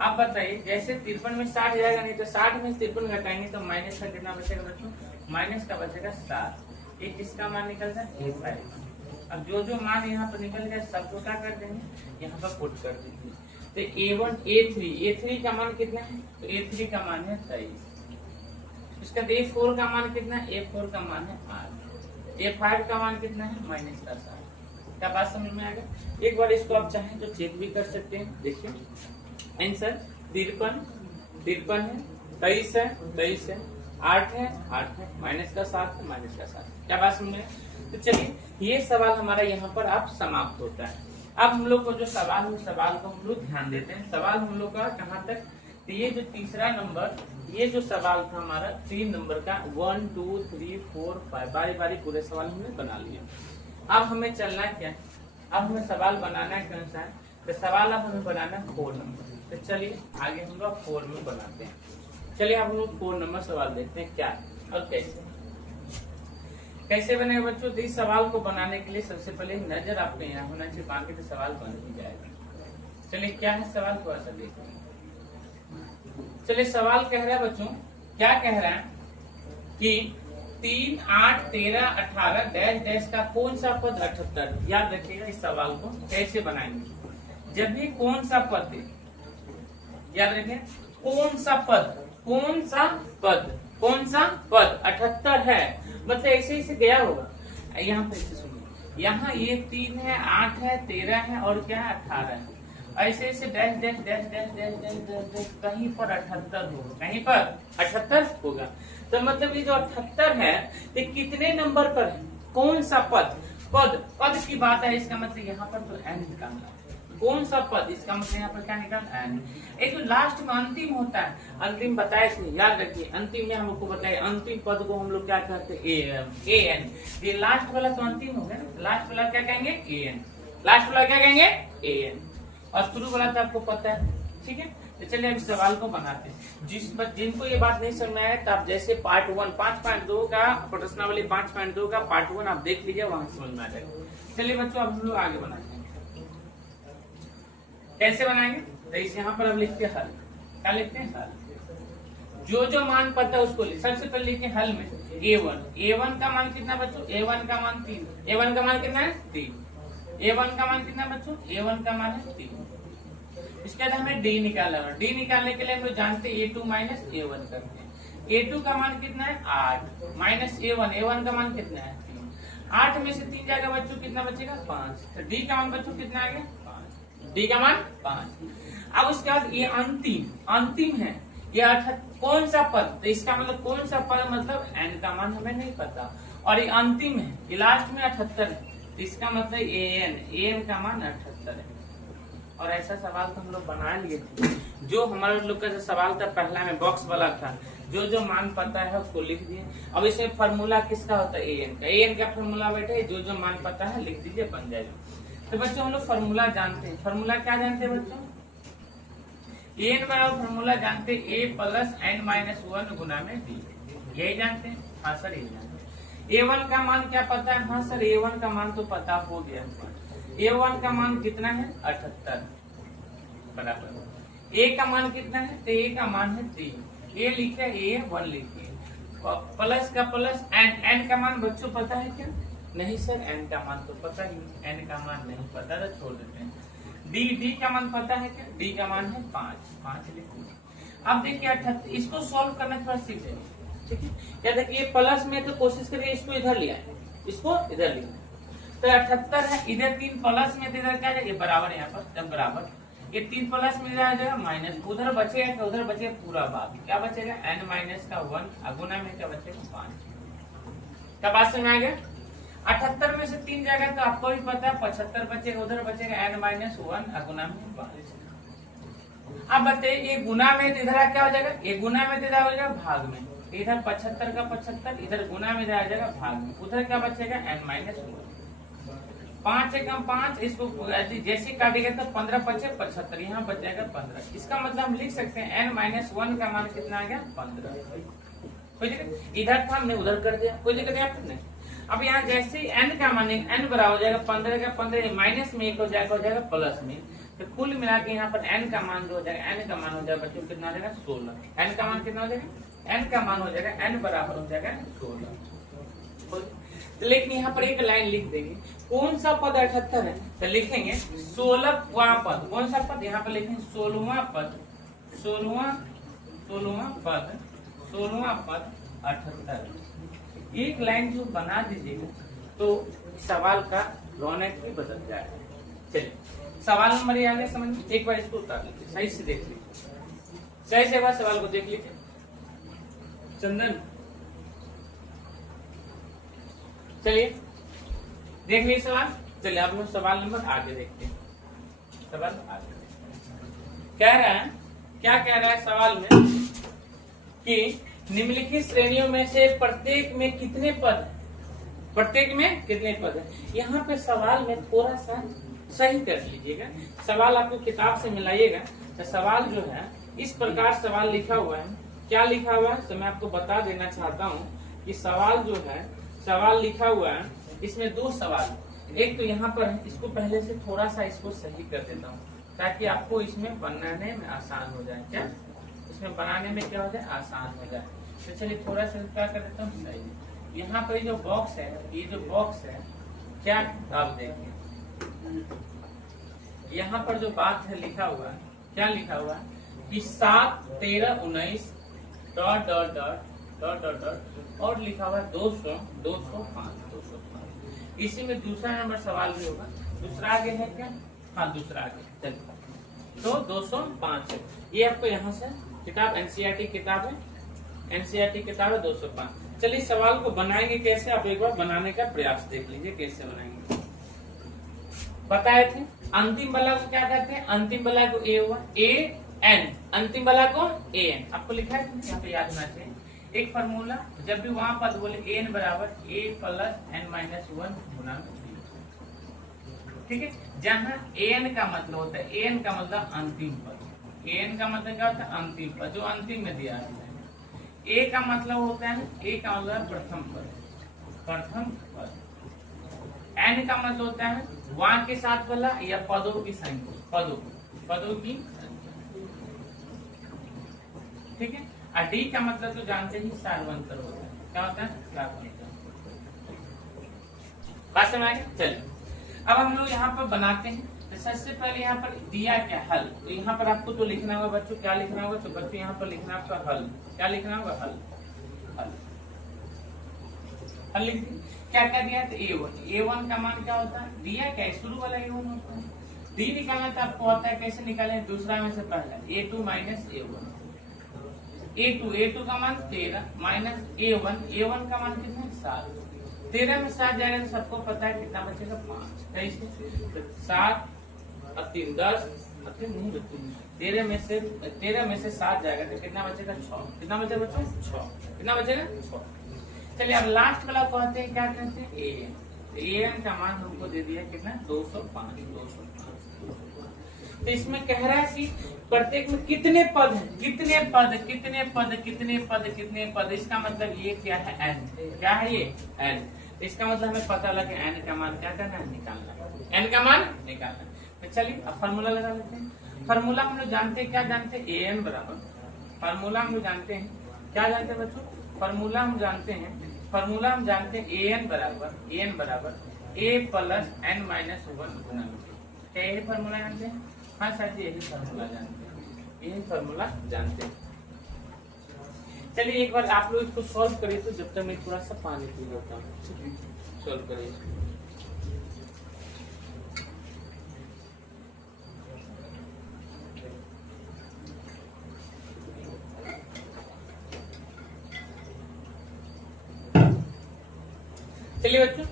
आप बताइए जैसे 53 में 60 जाएगा, नहीं तो 60 में 53 घटाएंगे तो माइनस का कितना बचेगा बच्चों, माइनस का बचेगा 7। ये किसका मान निकलता है, A5। अब जो जो मान यहाँ पर निकल गया सबको क्या कर देंगे, यहाँ पर पुट कर देंगे। तो A1 A3 का मान कितना है, तो A3 का मान है 23। इसका A4 का मान कितना है, A4 का मान है 8। A5 का मान कितना है, माइनस का 7। क्या बात समझ में आ गया। एक बार इसको आप चाहें तो चेक भी कर सकते हैं। देखिए आंसर 53 है, 23 है, 8 है, माइनस का 7 है, माइनस का 7। क्या बात समझ में। तो चलिए ये सवाल हमारा यहाँ पर आप समाप्त होता है। अब हम लोग को जो सवाल है, सवाल को हम लोग ध्यान देते हैं। सवाल हम लोग का कहाँ तक, तो ये जो तीसरा नंबर, ये जो सवाल था हमारा 3 नंबर का 1 2 3 4 5 बारी बारी पूरे सवाल हमने बना लिए। अब हमें चलना क्या, अब हमें सवाल बनाना है कौन सा है, तो सवाल अब हमें बनाना है 4 नंबर। तो चलिए आगे हम लोग 4 में बनाते हैं। चलिए अब हम लोग 4 नंबर सवाल देखते हैं क्या और कैसे बनेगा बच्चों। तो इस सवाल को बनाने के लिए सबसे पहले नजर आपके यहाँ होना चाहिए, बाकी तो सवाल बन ही जाएगा। चलिए क्या है सवाल, थोड़ा सा देखते हैं। चलिए सवाल कह रहा है बच्चों, क्या कह रहा है कि 3 8 13 18 डैश डैश का कौन सा पद 78। याद रखिएगा इस सवाल को कैसे बनाएंगे। जब भी कौन सा पद है, याद रखिए कौन सा पद 78 है, मतलब ऐसे ऐसे गया होगा। यहाँ पे ऐसे सुनिए, यहाँ ये 3 है, 8 है, 13 है और क्या है 18 है। ऐसे ऐसे dash dash dash dash dash dash dash dash कहीं पर 78 होगा, कहीं पर 78 होगा। तो मतलब ये जो 78 है ये कितने नंबर पर है, कौन सा पद की बात है। इसका मतलब यहाँ पर तो एन निकालना, कौन सा पद, इसका मतलब यहाँ पर क्या निकालना एन। एक जो लास्ट में अंतिम होता है, अंतिम बताए थे, याद रखिए अंतिम में हमको बताए अंतिम पद को हम लोग क्या कहते हैं, ए एन। ये लास्ट वाला तो अंतिम हो गया ना, लास्ट वाला क्या कहेंगे ए एन, लास्ट वाला क्या कहेंगे ए एन, और शुरू वाला तो आपको पता है। ठीक है, तो चलिए अब सवाल को बनाते हैं। जिनको ये बात नहीं समझ में आया तो आप जैसे पार्ट 1 5.2 का प्रश्नावली 5.2 का पार्ट 1 आप देख लीजिए, वहां समझ में आ जाएगा। चलिए बच्चों अब हम लोग आगे बनाते हैं। कैसे बनाएंगे, तो इस यहाँ पर अब लिखते हैं हल। क्या लिखते हैं, हल। जो मान पता है उसको सबसे पहले लिखे हल में A1 का मान कितना बच्चों, A1 का मान 3, A1 का मान कितना है 3, A1 का मान कितना बच्चों, A1 का मान है 3। इसके बाद हमें D निकालना है। D निकालने के लिए हम लोग जानते हैं A2 माइनस A1 करते हैं। A2 का मान कितना है 8 माइनस A1 का मान कितना है 3। 8 में से 3 जाएगा बच्चों, कितना बचेगा 5। तो D का मान बच्चों कितना आ गया, 5। D का मान 5। अब उसके बाद ये अंतिम है, ये कौन सा पद, तो इसका मतलब कौन सा पद मतलब n का मान हमें नहीं पता, और ये अंतिम है, ये लास्ट में 78 है, इसका मतलब an का मान 78 है। और ऐसा सवाल तो हम लोग बना लिए थे। जो हमारे लोग का जो सवाल था पहला में बॉक्स वाला था, जो मान पता है उसको लिख दिए। अब इसमें फॉर्मूला किसका होता है, an का फॉर्मूला बैठे, जो मान पता है लिख दीजिए, बन जाएगा। तो बच्चों हम लोग फॉर्मूला जानते हैं, फॉर्मूला क्या जानते हैं बच्चों, an बराबर फॉर्मूला जानते हैं a प्लस n-1 गुना में d, यही जानते हैं। हाँ सर यही जानते हैं। a1 का मान क्या पता है, हाँ सर a1 का मान तो पता हो गया। a1 का मान कितना है 78 बराबर, a का मान कितना है, तो a का मान है 3, a लिखे a1 लिखिए, प्लस का प्लस n का मान बच्चों पता है क्या, नहीं सर n का मान तो पता ही, n का मान नहीं पता तो छोड़ देते हैं। d का मान पता है क्या, d का मान है 5 लिखिए। अब देखिए 78, इसको सॉल्व करना थोड़ा सीख जाइए, ठीक है। क्या देखिए प्लस में तो कोशिश करिए इसको इधर लिया, इसको इधर लिया, तो 78 है, इधर 3 प्लस में, इधर क्या है, ये बराबर, यहाँ पर जब बराबर, ये 3 प्लस में आ जाएगा माइनस, उधर बचेगा, उधर बचेगा पूरा बात, क्या बचेगा n माइनस का 1, गुना में क्या बचेगा 5। क्या बात समझ आ गया? 78 में से 3 जाएगा तो आपको भी पता है 75 बचेगा, उधर बचेगा n माइनस 1, गुना में 5। अब बताइए ये गुना में इधर क्या हो जाएगा, ये गुना में इधर हो जाएगा भाग में, इधर 75 का 75, इधर गुना में इधर आ जाएगा भाग में, उधर क्या बचेगा n माइनस 1। 5 एकम 5, इसको जैसे काटेगा तो 15 पचे 75, यहाँ बच जाएगा 15। इसका मतलब हम लिख सकते हैं n माइनस 1 का मान कितना आ गया 15। कोई दिक्कत, इधर था हमने उधर कर दिया, कोई दिक्कत यहाँ पर नहीं। अब यहाँ जैसे n का मान n बराबर हो जाएगा 15 का 15, माइनस में 1 हो जाएगा प्लस में, तो कुल मिला के यहाँ पर n का मान जो हो जाएगा, n का मान हो जाएगा बच्चों कितना हो जाएगा 16। n का मान कितना हो जाएगा, n का मान हो जाएगा, n बराबर हो जाएगा 16। लेकिन यहाँ पर एक लाइन लिख देंगे, कौन सा पद 78 है, तो लिखेंगे 16वां पद, कौन सा पद, यहाँ पर लिखेंगे 16वां पद, 16वां पद 78। एक लाइन जो बना दीजिएगा तो सवाल का रौनक भी बदल जाएगा। चलिए सवाल नंबर ये आ गया समझ में, एक बार इसको उतार लीजिए, सही से देख लीजिए, सही से एक बार सवाल को देख लीजिए। चंदन चलिए देख लीजिए सवाल। चलिए आप लोग सवाल नंबर आगे देखते हैं। सवाल आगे कह रहा है, क्या कह रहा है सवाल में कि निम्नलिखित श्रेणियों में से प्रत्येक में कितने पद, प्रत्येक में कितने पद है। यहाँ पे सवाल में थोड़ा सा सही कर लीजिएगा, सवाल आपको किताब से मिलाइएगा तो सवाल जो है इस प्रकार सवाल लिखा हुआ है। क्या लिखा हुआ है तो मैं आपको बता देना चाहता हूँ कि सवाल जो है, सवाल लिखा हुआ है इसमें 2 सवाल, एक तो यहाँ पर है, इसको पहले से थोड़ा सा इसको सही कर देता हूँ ताकि आपको इसमें बनाने में आसान हो जाए। क्या इसमें बनाने में क्या हो जाए, आसान हो जाए। तो चलिए थोड़ा सा क्या कर देता हूँ सही। यहाँ पर जो बॉक्स है, ये जो बॉक्स है क्या, आप देखिए यहाँ पर जो बात है लिखा हुआ है, क्या लिखा हुआ है कि 7, 13, 19 ... और लिखा हुआ है 200, 205। इसी में दूसरा नंबर सवाल भी होगा। दूसरा आगे है क्या, हाँ दूसरा आगे, चलिए तो 205 है। ये आपको यहाँ से किताब एनसीईआरटी किताब है, एनसीईआरटी किताब है 205। चलिए सवाल को बनाएंगे कैसे, आप एक बार बनाने का प्रयास देख लीजिए कैसे बनाएंगे। बताए थे अंतिम वाला को क्या कहते हैं, अंतिम वाला को ए हुआ AN, अंतिम वाला को AN आपको लिखा है यहाँ पे याद होना चाहिए। एक फॉर्मूला, जब भी वहां पद बोले AN बराबर A प्लस n माइनस 1 गुना, ठीक है। जहाँ AN का मतलब होता है, AN का मतलब अंतिम पद, AN का मतलब क्या होता है अंतिम पद, जो अंतिम में दिया है। A का मतलब होता है, A का मतलब प्रथम पद, प्रथम पद। N का मतलब होता है वहां के साथ वाला या पदों की संख्या, पदों की संख्या, ठीक है। और D का मतलब तो जानते ही सार्वंतर होता है, क्या होता है सार्वंतर। बात समझ आ गई। चलिए अब हम लोग यहाँ पर बनाते हैं। तो सबसे पहले यहाँ पर दिया क्या, हल। तो यहाँ पर आपको तो लिखना होगा बच्चों, क्या लिखना होगा, तो बच्चों यहाँ पर लिखना आपका हल, क्या लिखना होगा हल, हल लिख दिया। क्या क्या दिया तो A1 का मान क्या होता है, दिया क्या शुरू वाला A1 होता है। D निकालना तो आपको होता है, कैसे निकालें, दूसरा में से पहला A2 माइनस A1, A2 का मान 13 माइनस A1 का मान कितना 7, 13 में 7 जाएगा तो सबको पता है कितना बचेगा 5, तो 7 और 3 10 और 13 में से 7 जाएगा तो कितना बचेगा 6, कितना बचेगा बच्चों 6, कितना बचेगा 6। चलिए अब लास्ट वाला कहते हैं, क्या कहते हैं AN, तो AN का मान हमको दे दिया कितना 205। तो इसमें कह रहा है कि प्रत्येक में कितने पद हैं, कितने पद, इसका मतलब ये क्या है n, क्या है ये n। तो इसका मतलब हमें पता लगा n का मान क्या करना है, निकालना, n का मान निकालना। तो चलिए अब फार्मूला लगा लेते हैं। फार्मूला हम लोग जानते हैं, क्या जानते हैं AN बराबर, फार्मूला हम लोग जानते हैं, क्या जानते हैं बच्चों, फार्मूला हम जानते हैं AN बराबर A प्लस n माइनस 1 गुना, क्या यही फार्मूला जानते हैं, हाँ सर जी यही फार्मूला जानते हैं, यही फार्मूला जानते हैं। चलिए एक बार आप लोग इसको सॉल्व करिए, तो जब तक मैं थोड़ा सा पानी पी लेता हूँ, सॉल्व करिए। चलिए बच्चों,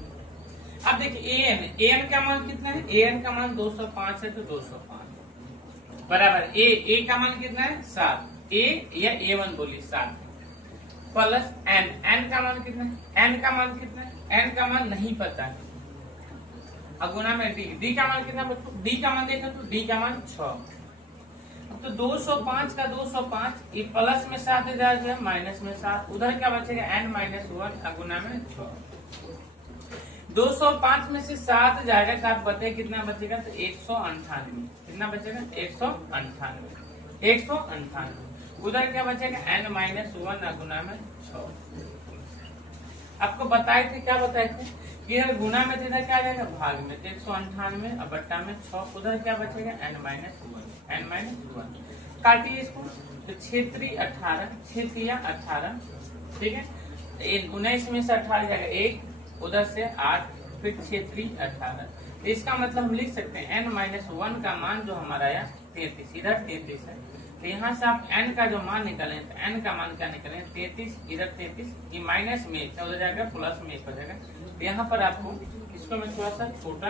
अब देखिए an का मान कितना है, an का मान 205 है, तो 205 बराबर a का मान कितना है 7, a या a1 बोलिए 7 प्लस n का मान कितना है, n का मान कितना है, n का मान नहीं पता है, अब गुना में d का मान कितना बच्चों, d का मान देखो तो d का मान 6, तो 205 का 205 ये प्लस में 7 इधर जो है माइनस में 7, उधर क्या बचेगा n-1 गुना में 6, 205 में से 7 जाएगा तो आप बताइए कितना बचेगा, तो 198, कितना बचेगा 198, उधर क्या बचेगा n-1 गुना में 6। आपको बताए थे, क्या बताए थे कि अगर गुना में इधर क्या आ जाएगा भाग में, तो 198 और बट्टा में 6, उधर क्या बचेगा n-1 काटिए इसको, तो 6×3 18, ठीक है, 19 में से 18 जाएगा 1, उधर से 8, फिर 6×3 18, इसका मतलब हम लिख सकते हैं n-1 का मान जो हमारा आया 33, इधर 33 है, तो यहाँ से आप n का जो मान निकालें, तो n का मान क्या निकालें 33, इधर 33, ये माइनस में 1 हो जाएगा, प्लस में 1 हो जाएगा, तो यहाँ पर आपको इसको मैं थोड़ा सा छोटा,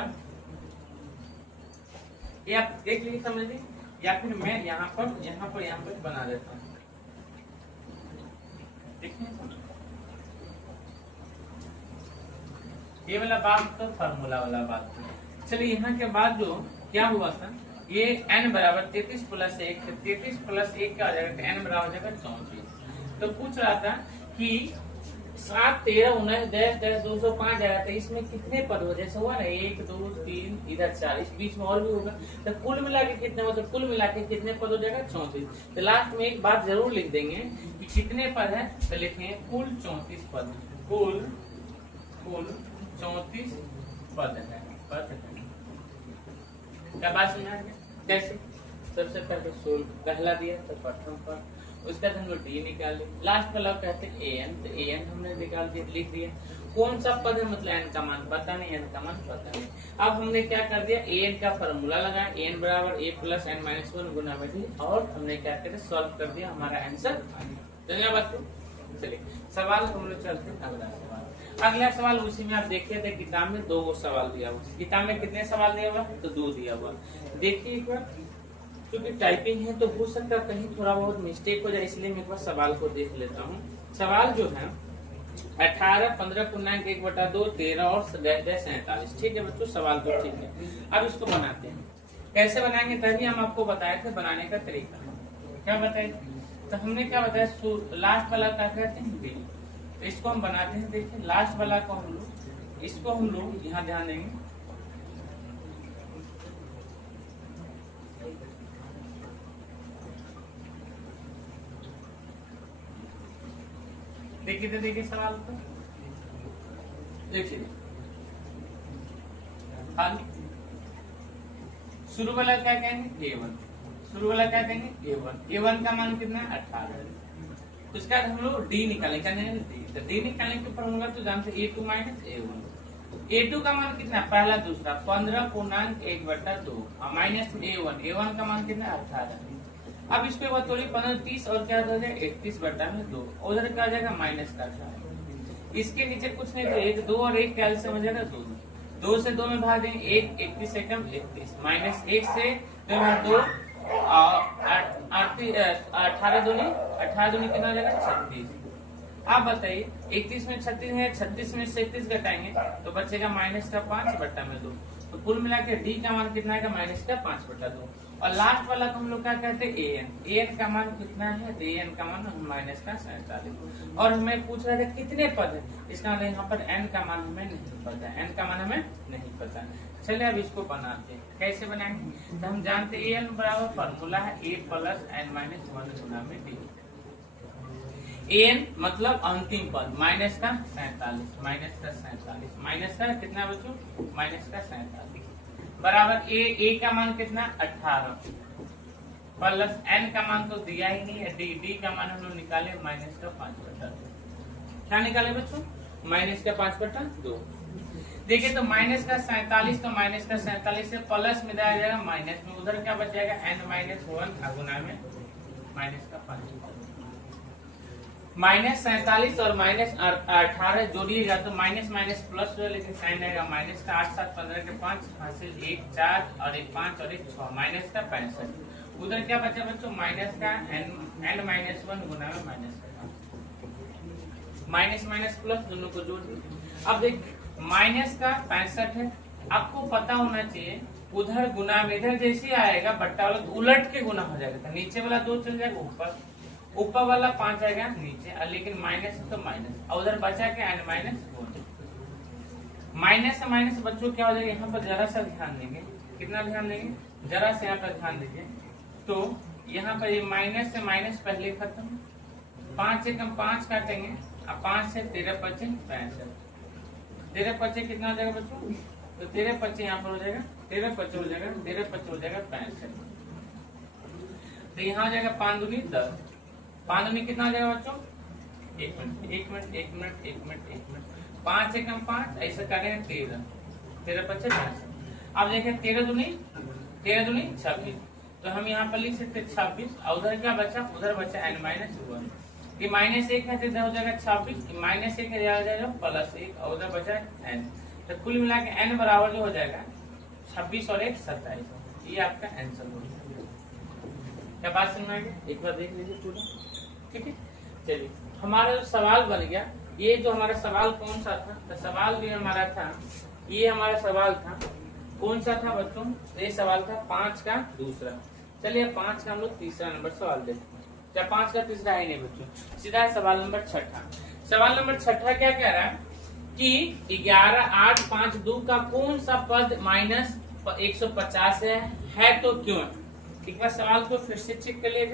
ये आप देख लीजिए समझ लीजिए, या फिर मैं यहाँ पर बना देता हूँ, ये वाला बात तो फार्मूला वाला बात। चलिए यहाँ के बाद जो क्या हुआ था, ये n बराबर 33 प्लस 1, 33 प्लस 1 क्या हो जाएगा, n बराबर हो जाएगा 34। तो पूछ रहा था कि 7, 13, 19, 205 जाएगा, तो इसमें कितने पद हो, जैसे हुआ ना 1, 2, 3, इधर 4, इस बीच में और भी होगा, तो कुल मिला के कितने होते, कुल मिला के कितने पद हो जाएगा 34। तो लास्ट में एक बात जरूर लिख देंगे कि कितने पद है, तो लिखेंगे कुल 34 पद, कुल 34 पद है, क्या बात समझ आ गया? कैसे? सबसे पहले सोल्व पहला दिया तो प्रथम पद, उसका हम लोग डी निकाल लिया, लास्ट वाला कहते हैं an, तो an हमने निकाल दिया, लिख दिया, कौन सा पद है मतलब n का मान पता नहीं, n का मान पता नहीं। अब हमने क्या कर दिया, an का फॉर्मूला लगाया, n बराबर a प्लस n-1 गुना में डी, और हमने क्या किया सॉल्व कर दिया, हमारा आंसर धन्यवाद। चलिए सवाल हम लोग चलते हैं अगला सवाल। अगला सवाल उसी में आप देखिए थे, किताब में 2 सवाल दिया हुआ, किताब में कितने सवाल दिया हुआ, तो 2 दिया हुआ। देखिए एक बार, क्योंकि टाइपिंग है तो हो सकता है कहीं थोड़ा बहुत मिस्टेक हो जाए, इसलिए मैं एक बार सवाल को देख लेता हूँ। सवाल जो है 18, 15 पूर्णांक 1/2, 13 और 47, ठीक है बच्चों, सवाल तो ठीक है। अब इसको बनाते हैं, कैसे बनाएंगे तभी हम आपको बताए थे बनाने का तरीका, क्या बताए, तो हमने क्या बताया, लास्ट वाला क्या कहते हैं बी, तो इसको हम बनाते हैं। देखिए लास्ट वाला को हम लोग, इसको हम लोग यहाँ ध्यान देंगे, देखिए तो देखिए सवाल को देखिए, शुरू वाला क्या कहेंगे a1, शुरू वाला क्या कहेंगे a1 का मान कितना है 18, उसके बाद हम लोग d निकालेंगे, d निकालने के फॉर्मूला तो जानते हैं a2 माइनस a1, a2 का मान कितना है पहला दूसरा 15 पूर्णांक 1/2 माइनस a1 का मान कितना है 18। अब इसके बाद थोड़ी 15, 30 और क्या हो जाएगा 31/2, उधर क्या आ जाएगा माइनस का 18, इसके नीचे कुछ नहीं, तो 1, 2 और 1 कैंसिल हो जाएगा 2, 2 से 2 में भाग देंगे 1, 31 एकम 31, माइनस 1 से 2 में 2, 18 दूनी कितना हो जाएगा 36। आप बताइए 31 में 36 है, 36 में 31 घटाएंगे तो बचेगा माइनस का 5/2, तो कुल मिला के डी का मान कितना है माइनस का 5/2। और लास्ट वाला को हम लोग क्या कहते हैं an का मान कितना है, तो an का मान माइनस का 47, और हमें पूछ रहे थे कितने पद है, इसका मतलब यहाँ पर n का मान हमें नहीं पता है, n का मान हमें नहीं पता। चलिए अब इसको बनाते हैं, कैसे बनाएंगे, तो हम जानते हैं an बराबर फॉर्मूला है a प्लस n-1 गुना में d, an मतलब अंतिम पद माइनस का 47, माइनस का कितना बच्चों, माइनस का 47 बराबर a का मान कितना 18 प्लस n का मान तो दिया ही नहीं है, d का मान हम लोग निकाले माइनस का 5/2, क्या निकाले बच्चों माइनस का 5/2। देखिए तो माइनस का 47, तो माइनस का 47 से प्लस में जाएगा माइनस में, उधर क्या बच जाएगा n-1 गुना में माइनस का 5। -47 और -18 जोड़िएगा तो माइनस माइनस प्लस हो, लेकिन साइन आएगा माइनस का। 8 7 15 के 5 हासिल 1 4 और 1 5 और 1 6 माइनस का 65। उधर क्या बचा बच्चों माइनस का n माइनस 1 गुना में माइनस का माइनस माइनस प्लस दोनों को जोड़ दिए। अब देख माइनस का 65 है, आपको पता होना चाहिए उधर गुना में इधर जैसे आएगा बट्टा वाला तो उलट के गुना हो जाएगा, तो नीचे वाला 2 चल जाएगा ऊपर, ऊपर वाला 5 आएगा नीचे, लेकिन माइनस है तो माइनस, और उधर बचा के n माइनस 1। माइनस से माइनस बच्चों क्या हो जाएगा, यहाँ पर जरा सा ध्यान देंगे, कितना ध्यान देंगे, जरा से यहाँ पर ध्यान दीजिए। तो यहाँ पर ये माइनस से माइनस पहले खत्म, 5 से कम 5 काटेंगे, अब 5 से 13 पचे 65, 13 पचे कितना हो जाएगा बच्चों, तो 13 पचे यहाँ पर हो जाएगा, 13 पचे हो जाएगा, 13 पचे हो जाएगा 65। तो यहाँ हो जाएगा 5 दूनी 10, 5 दूनी कितना हो जाएगा बच्चों, 1 minute 1 minute 1 minute 1 minute 1 minute, 5 से कम 5, ऐसे करेंगे 13, 13 पचे 65। अब देखिए 13 दूनी 26, तो हम यहाँ पर लिख सकते 26, और उधर क्या बचा, उधर बचा n माइनस 1, ये माइनस 1 है तो इधर हो जाएगा 26, माइनस 1 है जाएगा प्लस 1, और उधर बचा n, तो कुल मिला के n बराबर जो हो जाएगा 26 और 1 27, ये आपका आंसर हो जाएगा। क्या बात समझ में आ गई, एक बार देख लीजिए पूरा, ठीक है। चलिए हमारा जो सवाल बन गया, ये जो हमारा सवाल कौन सा था, तो सवाल भी हमारा था, ये हमारा सवाल था कौन सा था बच्चों, ये सवाल था 5 का दूसरा। चलिए 5 का हम लोग तीसरा नंबर सवाल देखते हैं, क्या 5 का तीसरा है नहीं बच्चों, सीधा सवाल नंबर 6। सवाल नंबर 6 क्या कह रहा है कि 11 8 5 2 का कौन सा पद माइनस 150 है तो क्यों। एक बार सवाल को फिर से चेक कर लेते।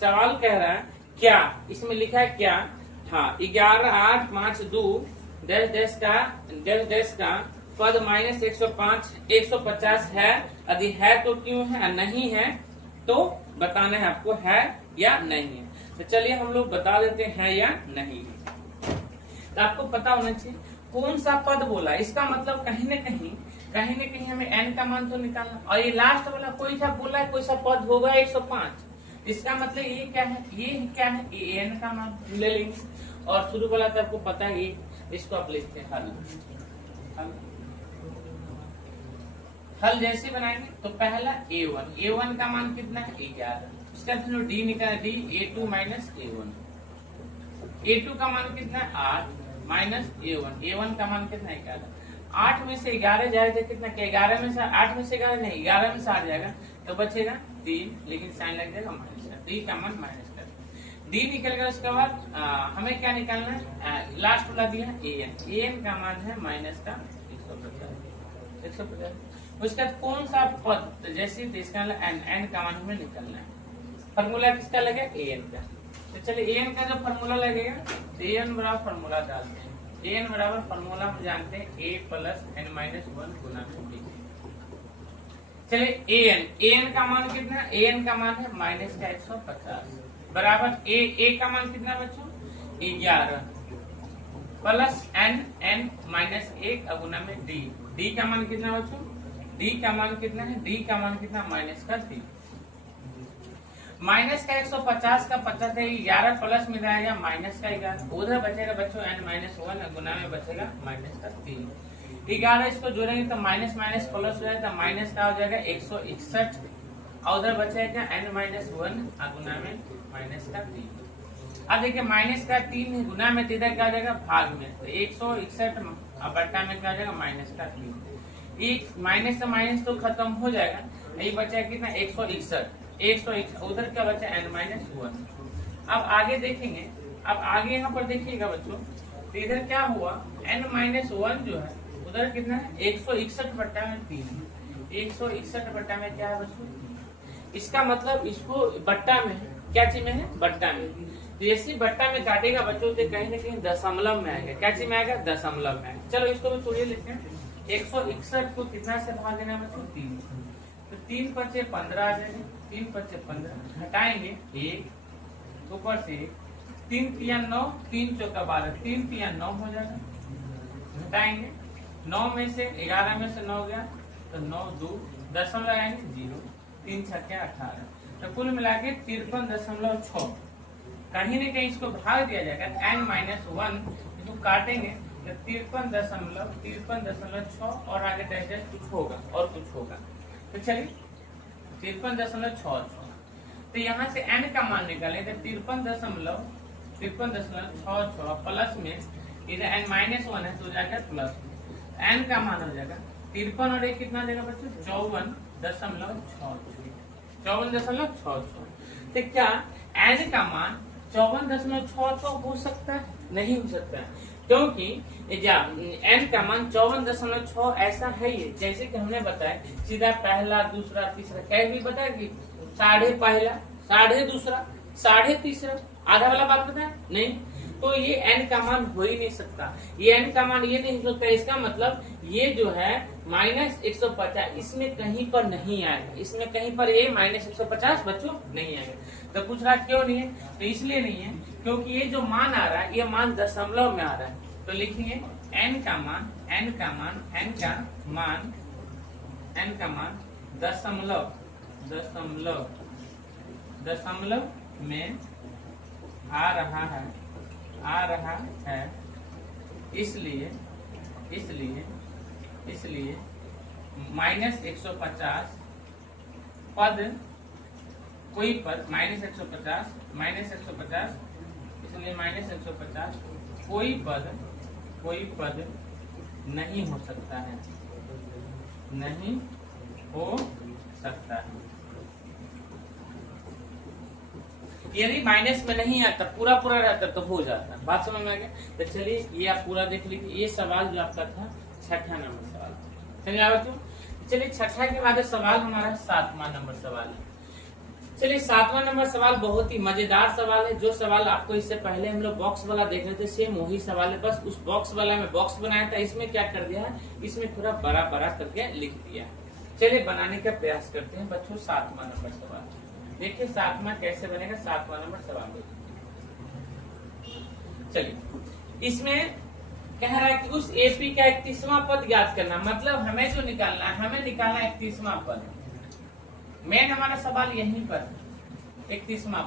सवाल कह रहा है क्या, इसमें लिखा है क्या, हाँ 11 8 5 2 देश का पद माइनस 150 है, यदि है तो क्यों है, नहीं है तो बताना है आपको है या नहीं है। तो चलिए हम लोग बता देते हैं या नहीं है। तो आपको पता होना चाहिए कौन सा पद बोला, इसका मतलब कहीं न कहीं हमें n का मान तो निकालना, और ये लास्ट वाला कोई सा बोला है, कोई सा पद होगा 105, इसका मतलब ये क्या है, ये n का मान ले लेंगे, और शुरू वाला तो आपको पता है, इसको आप लिखते हैं हल जैसे बनाएंगे। तो पहला a1 का मान कितना है 11, उसका फिर d निकाला, d a2 minus a1, a2 का मान कितना है 8 माइनस a1 का मान कितना है 11, 8 में से 11 जाएगा कितना, क्या 11 में से 8 में से 11 नहीं, 11 में से 8 जाएगा तो बचेगा 3, लेकिन साइन लग जाएगा माइनस का, d का मान माइनस कर, d निकल गया। उसके बाद हमें क्या निकालना है, लास्ट वाला दिया an का मान है माइनस का 150। उसका कौन सा पद जैसे इसका n का मान हमें निकलना है, फॉर्मूला किसका लगेगा an का। तो चलिए an का जो फॉर्मूला लगेगा तो an बराबर फॉर्मूला डालते हैं, an बराबर फॉर्मूला हम जानते हैं a plus n minus 1 Guna b। चलिए an का मान कितना, an का मान है माइनस का 150 बराबर a का मान कितना बच्चों 11 प्लस n माइनस 1 गुना में d का मान कितना बच्चों, d का मान कितना है, d का मान कितना माइनस का 3, माइनस का 150 का 50 है, 11 प्लस में जाएगा माइनस का 11, उधर बचेगा बच्चों n माइनस 1 गुना में बचेगा माइनस का 3, 11 इसको जोड़ेंगे तो माइनस माइनस प्लस हो जाएगा, माइनस का हो जाएगा 161, और उधर बचेगा n माइनस 1 गुना में माइनस का 3। अब देखिए माइनस का 3 गुना में, इधर क्या हो जाएगा भाग में, तो 161 बट्टा में क्या हो जाएगा माइनस का 3, एक माइनस से माइनस तो खत्म हो जाएगा, यही बचा कितना 161, उधर क्या बचा n माइनस 1। अब आगे देखेंगे, अब आगे यहाँ पर देखिएगा बच्चों, तो इधर क्या हुआ n माइनस 1 जो है उधर कितना है 161 बट्टा में 3, 161 बट्टा में क्या है बच्चों, इसका मतलब इसको बट्टा में क्या चीज में है, बट्टा में, तो जैसे बट्टा में काटेगा बच्चों तो कहीं न कहीं दशमलव में आएगा, क्या चीज में आएगा दशमलव में। चलो इसको भी तोड़िए लेते हैं, 161 को कितना से भाग देना बच्चों 3, तो 3 पचे 15 आ जाएगा, 3 पचे 15 हटाएंगे 1 ऊपर से 3 तिया 9, 3 चौका 12, 3 तिया 9 हो जाएगा, हटाएंगे 9 में से 11 में से 9 गया तो 9 2 दशमलव लगाएंगे 0, 3 छक्के 18, तो कुल मिला के 53.6, कहीं न कहीं इसको भाग दिया जाएगा n-1, इसको काटेंगे तो 53.6 और आगे डैश कुछ होगा और कुछ होगा। तो चलिए 53.66, तो यहाँ से n का मान निकालें तो 53.66 प्लस में इधर n-1 है तो हो जाएगा प्लस में n का मान हो जाएगा 53 और 1 कितना हो जाएगा बच्चों 54.66। तो क्या n का मान 54.66 हो सकता है? नहीं हो सकता है, क्योंकि n का मान 54.6 ऐसा है ही, जैसे कि हमने बताया सीधा पहला दूसरा तीसरा, क्या भी बताया कि साढ़े पहला साढ़े दूसरा साढ़े तीसरा, आधा वाला बात बताया नहीं। तो ये n का मान हो ही नहीं सकता, ये n का मान ये नहीं हो सकता। इसका मतलब ये जो है -150 इसमें कहीं पर नहीं आएगा, इसमें कहीं पर ये -150 बच्चों नहीं आएगा। तो पूछ रहा क्यों नहीं है? तो इसलिए नहीं है क्योंकि ये जो मान आ रहा है ये मान दशमलव में आ रहा है। तो लिखेंगे n का मान दशमलव में आ रहा है, इसलिए -150 पद कोई पद -150 इसलिए -150 कोई पद नहीं हो सकता है, यदि माइनस में नहीं आता पूरा रहता तो हो जाता। बात समझ में आ गया? तो चलिए ये आप पूरा देख लीजिए। ये सवाल जो आपका था 6ठा नंबर सवाल, समझ आया बच्चों? चलिए 6ठा के बाद सवाल हमारा 7वां नंबर सवाल है। चलिए 7वां नंबर सवाल बहुत ही मजेदार सवाल है। जो सवाल आपको इससे पहले हम लोग बॉक्स वाला देख रहे थे सेम वही सवाल है, बस उस बॉक्स वाला में बॉक्स बनाया था, इसमें क्या कर दिया है, इसमें थोड़ा बड़ा करके लिख दिया। चलिए बनाने का प्रयास करते हैं बच्चों। 7वां नंबर सवाल देखिए, 7वां कैसे बनेगा। 7वां नंबर सवाल चलिए, इसमें कह रहा है कि उस एपी का 31वां पद ज्ञात करना। मतलब हमें जो निकालना है, हमें निकालना 31वां पद। मेन हमारा सवाल यहीं पर 31वां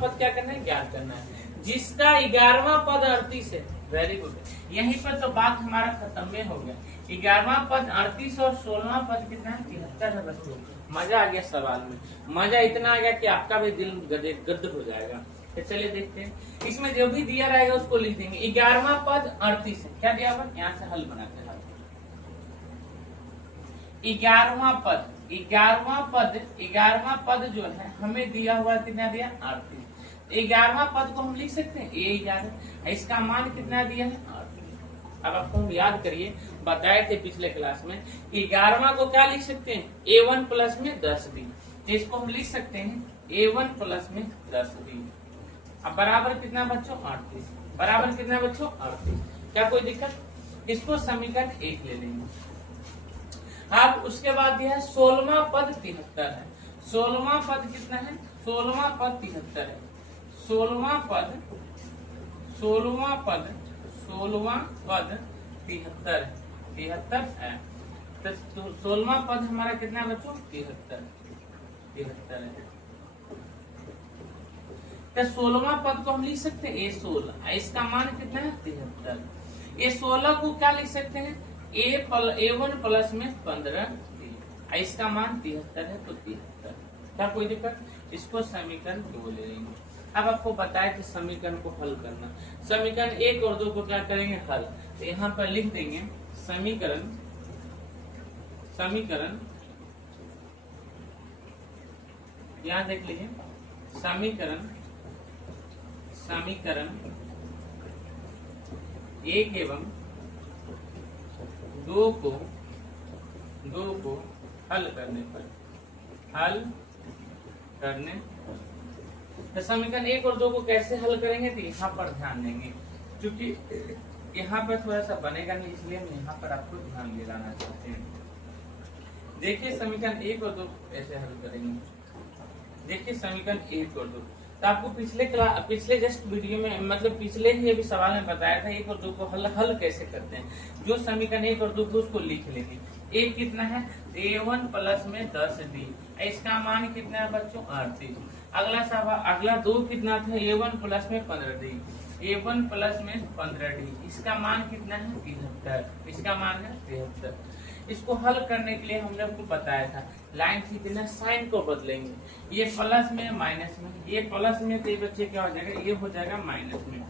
पद क्या करना है, ज्ञात करना है, जिसका 11वां पद 38 है। वेरी गुड, यहीं पर तो बात हमारा खत्म में हो गया। 11वां पद 38 और 16वां पद कितना है, 73 है बच्चों। मजा आ गया सवाल में, मजा इतना आ गया कि आपका भी दिल गदगद हो जाएगा। तो चलिए देखते हैं, इसमें जो भी दिया रहेगा उसको लिख देंगे। 11वां पद 38 है, क्या दिया हुआ, यहाँ से हल बनाते हैं। 11वां पद जो है हमें दिया हुआ कितना दिया, 38। 11वां पद को हम लिख सकते हैं A11, इसका मान कितना दिया है, 38। अब आपको हम याद करिए, बताए थे पिछले क्लास में, 11वां को क्या लिख सकते हैं, A1 प्लस में 10D। इसको हम लिख सकते हैं A1 प्लस में 10D। अब बराबर कितना बच्चों, 38। बराबर कितना बच्चों, 38। क्या कोई दिक्कत? इसको समीकरण 1 ले लेंगे। अब उसके बाद दिया है 16वां पद 73 है। 16वां पद कितना है, 16वां पद 73 है। 16वां पद 73 है। तो 16वां पद हमारा कितना बच्चों, 73 है। तो 16वां पद को हम लिख सकते हैं A16, इसका मान कितना है, 73। A16 को क्या लिख सकते हैं, A1 प्लस में 15D, इसका मान 73 है तो 73। क्या कोई दिक्कत? इसको समीकरण 2 ले लेंगे। अब आपको बताया कि समीकरण को हल करना। समीकरण 1 और 2 को क्या करेंगे, हल। तो यहाँ पर लिख देंगे समीकरण यहाँ देख लीजिए, समीकरण 1 एवं 2 को हल करने पर तो समीकरण 1 और 2 को कैसे हल करेंगे, तो यहाँ पर ध्यान देंगे, क्योंकि यहाँ पर थोड़ा सा बनेगा नहीं, इसलिए हम यहाँ पर आपको ध्यान दिलाना चाहते हैं। देखिए समीकरण 1 और 2 कैसे हल करेंगे। देखिए समीकरण 1 और 2 तो आपको पिछले जस्ट वीडियो में, मतलब पिछले ही अभी सवाल में बताया था 1 और 2 को हल कैसे करते हैं। जो समीकरण 1 और 2 को उसको लिख लेंगे। एक कितना है, A1 प्लस में 10D, इसका मान कितना है बच्चों, 38। अगला 2 कितना था, A1 प्लस में 15D, A1 प्लस में 15D, इसका मान कितना है 73, इसका मान है 73। इसको हल करने के लिए हमने आपको बताया था लाइन खींचना, साइन को बदलेंगे, ये प्लस में माइनस में, ये प्लस में तो ये बच्चे क्या हो जाएगा, ये हो जाएगा माइनस में,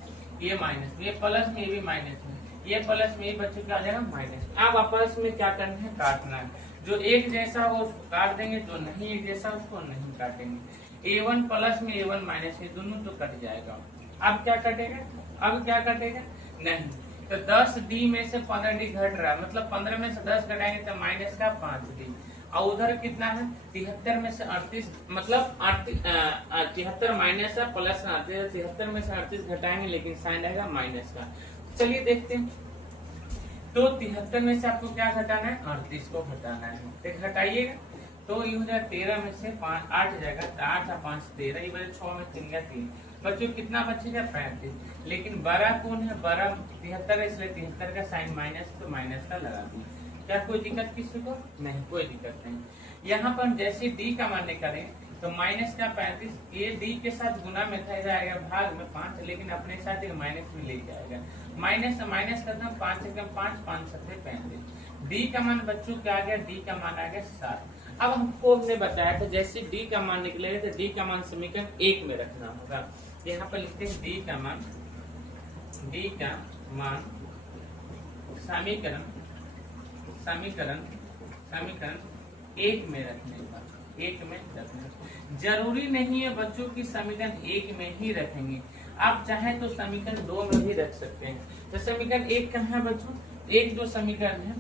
ये माइनस में, ये प्लस में, ये भी माइनस में, ये प्लस में, ये बच्चे क्या हो जाएगा माइनस। अब आपस में क्या करना है, काटना है, जो एक जैसा हो उसको काट देंगे, जो नहीं एक जैसा उसको नहीं काटेंगे। A1 प्लस में A1 माइनस, ये दोनों तो कट जाएगा। अब क्या कटेगा, अब क्या कटेगा नहीं, तो 10D में से 15D घट रहा है, मतलब 15 में से 10 घटाएंगे तो माइनस का 5D, और उधर कितना है 73 में से 38, मतलब 73 माइनस है प्लस 73 में से 38 घटाएंगे, लेकिन साइन आएगा माइनस का। चलिए देखते हैं, तो 73 में से आपको क्या घटाना है, 38 को घटाना है, तो घटाइएगा, तो ये हो जाएगा 13 में से 5 8 जाएगा, 8 और 5 13, ये बचे 6 में 3 या 3, बच्चों कितना बचेगा 35, लेकिन बड़ा कौन है, बड़ा 73 है, इसलिए 73 का साइन माइनस, तो माइनस का लगा दी। क्या कोई दिक्कत किसी को नहीं, कोई दिक्कत नहीं। यहाँ पर जैसे D का मान करें तो माइनस का 35, ये D के साथ गुना में था, जाएगा भाग में 5, लेकिन अपने साथ एक माइनस में ले जाएगा, माइनस से माइनस करना, 5 से कम 5, 5 7 35। D का मान बच्चों क्या आ गया, D का मान आ गया 7। अब हमको हमने बताया था जैसे D का मान निकलेगा तो D का मान समीकरण 1 में रखना होगा। यहाँ पर लिखते हैं D का मान समीकरण 1 में रखने का, 1 में रखना। जरूरी नहीं है बच्चों की समीकरण 1 में ही रखेंगे, आप चाहे तो समीकरण 2 में भी रख सकते हैं। तो समीकरण 1 कहाँ है बच्चों, एक जो समीकरण है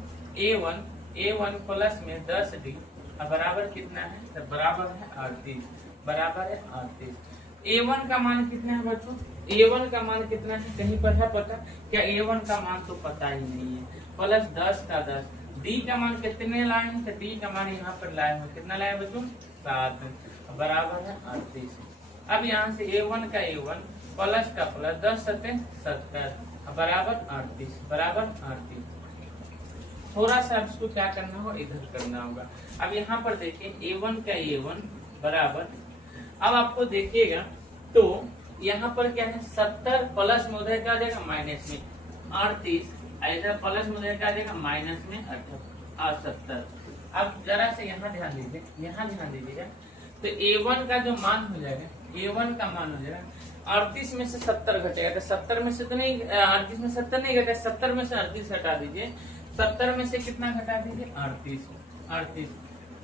A1 प्लस में 10D बराबर कितना है, तो बराबर है 38, बराबर है 38। A1 का मान कितना है बच्चों, A1 का मान कितना है, कहीं पर है पता, क्या A1 का मान तो पता ही नहीं है, प्लस 10 का 10। D का मान कितने लाए हैं, तो D का मान यहाँ पर लाए हैं, कितना लाए बच्चों 7, बराबर है 38। अब यहाँ से A1 का A1 प्लस का प्लस 10 7 70, बराबर 38, बराबर 38। थोड़ा सा इसको क्या करना होगा, इधर करना होगा। अब यहाँ पर देखिए A1 का A1 बराबर, अब आपको देखिएगा तो यहाँ पर क्या है 70 प्लस में उधर क्या आ जाएगा माइनस में 38, इधर प्लस में उधर क्या आ जाएगा माइनस में 70। अब जरा से यहाँ ध्यान दीजिए, यहाँ ध्यान दीजिएगा, तो A1 का जो मान हो जाएगा, A1 का मान हो जाएगा 38 में से 70 घटेगा, तो 70 में से तो नहीं, 38 में 70 नहीं घटेगा, 70 में से 38 हटा दीजिए, 70 में से कितना घटा दीजिए 38,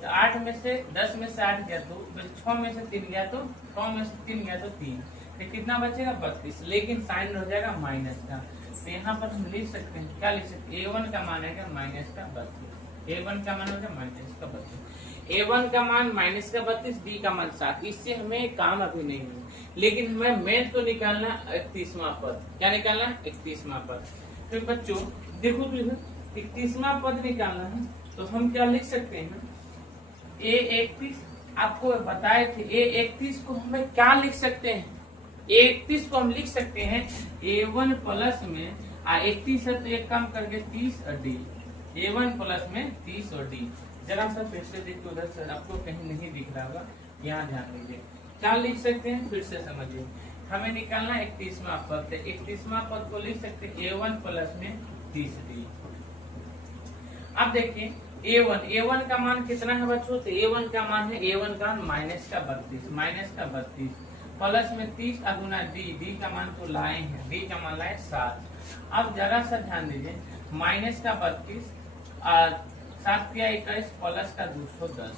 8 में से 10 में से 8 गया तो 6 में से 3 गया तो 6 में से 3 गया तो 3, तो कितना बचेगा 32, लेकिन साइन हो जाएगा माइनस का। तो यहाँ पर हम लिख सकते हैं, क्या लिख सकते हैं, A1 का मान है माइनस का 32, A1 का मान होगा माइनस का 32, A1 का मान माइनस का 32, B का मान 7। इससे हमें काम अभी नहीं है, लेकिन हमें मेन तो निकालना 31वां पद। क्या निकालना 31वां पद। तो बच्चों देखो तो 31वां पद निकालना है, तो हम क्या लिख सकते हैं, A31 आपको बताए थे, A31 को हमें क्या लिख सकते हैं, A31 को हम लिख सकते हैं A1 प्लस में 31 है तो एक काम करके 30 और D, A1 प्लस में 30 और D। जरा सा फिर से देखिए, उधर से आपको कहीं नहीं दिख रहा होगा, यहाँ ध्यान दीजिए, क्या लिख सकते हैं फिर से समझिए, हमें निकालना 31वां पद, 31वां पद को लिख सकते हैं A1 प्लस में 30D। अब देखिए A1 का मान कितना है बच्चों, तो A1 का मान है, A1 का माइनस का 32 प्लस में 30 अगुना D का मान तो लाए हैं, D का मान लाए 7। अब जरा सा ध्यान दीजिए, माइनस का 32 7 किया 21 प्लस का 210,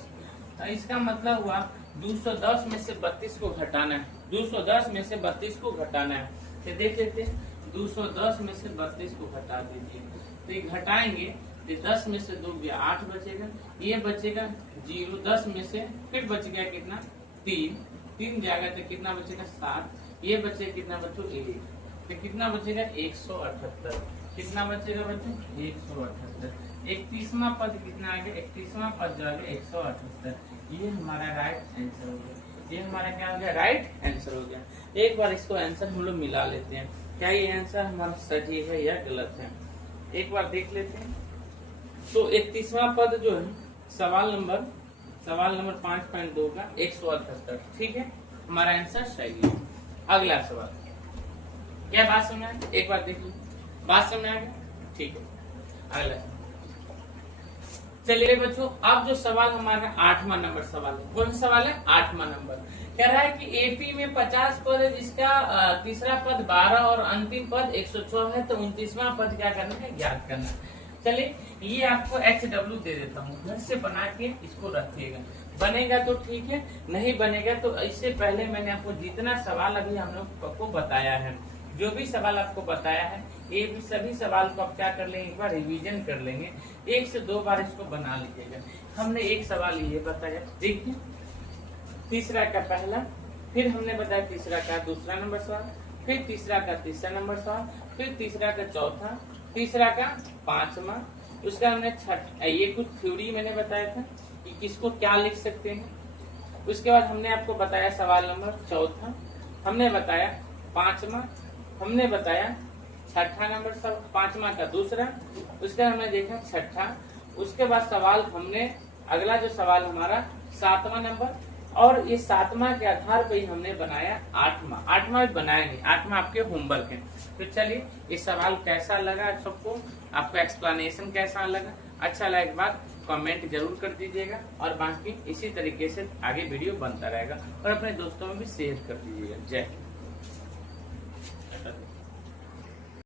तो इसका मतलब हुआ 210 में से 32 को घटाना है, 210 में से 32 को घटाना है। तो देख लेते हैं, 210 में से 32 को घटा दीजिए, तो ये घटाएंगे, 10 में से 2 गया 8 बचेगा, ये बचेगा 0, 10 में से फिर बच गया कितना 3 जाएगा तो कितना बचेगा 7, ये बचेगा कितना बच्चों 1, तो कितना बचेगा 178, कितना बचेगा बच्चों 178। 31वां पद कितना आ गया, 31वां पद जो आ गया 178, ये हमारा राइट आंसर हो गया, ये हमारा क्या हो गया राइट आंसर हो गया। एक बार इसको आंसर हम लोग मिला लेते हैं, क्या ये आंसर हमारा सही है या गलत है, एक बार देख लेते हैं। तो 31वां पद जो है सवाल नंबर 5.2 का 178, ठीक है। हमारा आंसर सही है। अगला सवाल, क्या बात समझ में? एक बार देखिए, बात समझ में आ गया? ठीक है, अगला चलिए बच्चों, अब जो सवाल हमारा 8वां नंबर सवाल है, कौन सा सवाल है? 8वां नंबर कह रहा है कि एपी में 50 पद है, जिसका तीसरा पद 12 और अंतिम पद 104 है, तो 29वां पद क्या करना है? ज्ञात करना है। चलिए, ये आपको HW दे देता हूँ, घर से बना के इसको रखिएगा, बनेगा तो ठीक है, नहीं बनेगा तो इससे पहले मैंने आपको जितना सवाल अभी हम लोग को बताया है, जो भी सवाल आपको बताया है, ये भी सभी सवाल को आप क्या कर लेंगे? एक बार रिवीजन कर लेंगे, 1 से 2 बार इसको बना लीजिएगा। हमने एक सवाल ये बताया, देखिए तीसरा का पहला, फिर हमने बताया तीसरा का दूसरा नंबर सवाल, फिर तीसरा का तीसरा नंबर सवाल, फिर तीसरा का चौथा, तीसरा का 5वां, उसका हमने छठा, ये कुछ थ्योरी मैंने बताया था कि किसको क्या लिख सकते हैं। उसके बाद हमने आपको बताया सवाल नंबर चौथा, हमने बताया 5वां, हमने बताया छठा नंबर सवाल, 5वां का दूसरा, उसका हमने देखा छठा, उसके बाद सवाल हमने अगला जो सवाल हमारा 7वां नंबर, और ये 7वां के आधार पर ही हमने बनाया 8वां भी बनाया नहीं, 8वां आपके होमवर्क है। तो चलिए, ये सवाल कैसा लगा सबको, आपको एक्सप्लेनेशन कैसा लगा? अच्छा लगे बात कमेंट जरूर कर दीजिएगा, और बाकी इसी तरीके से आगे वीडियो बनता रहेगा, और अपने दोस्तों में भी शेयर कर दीजिएगा। जय हिंद।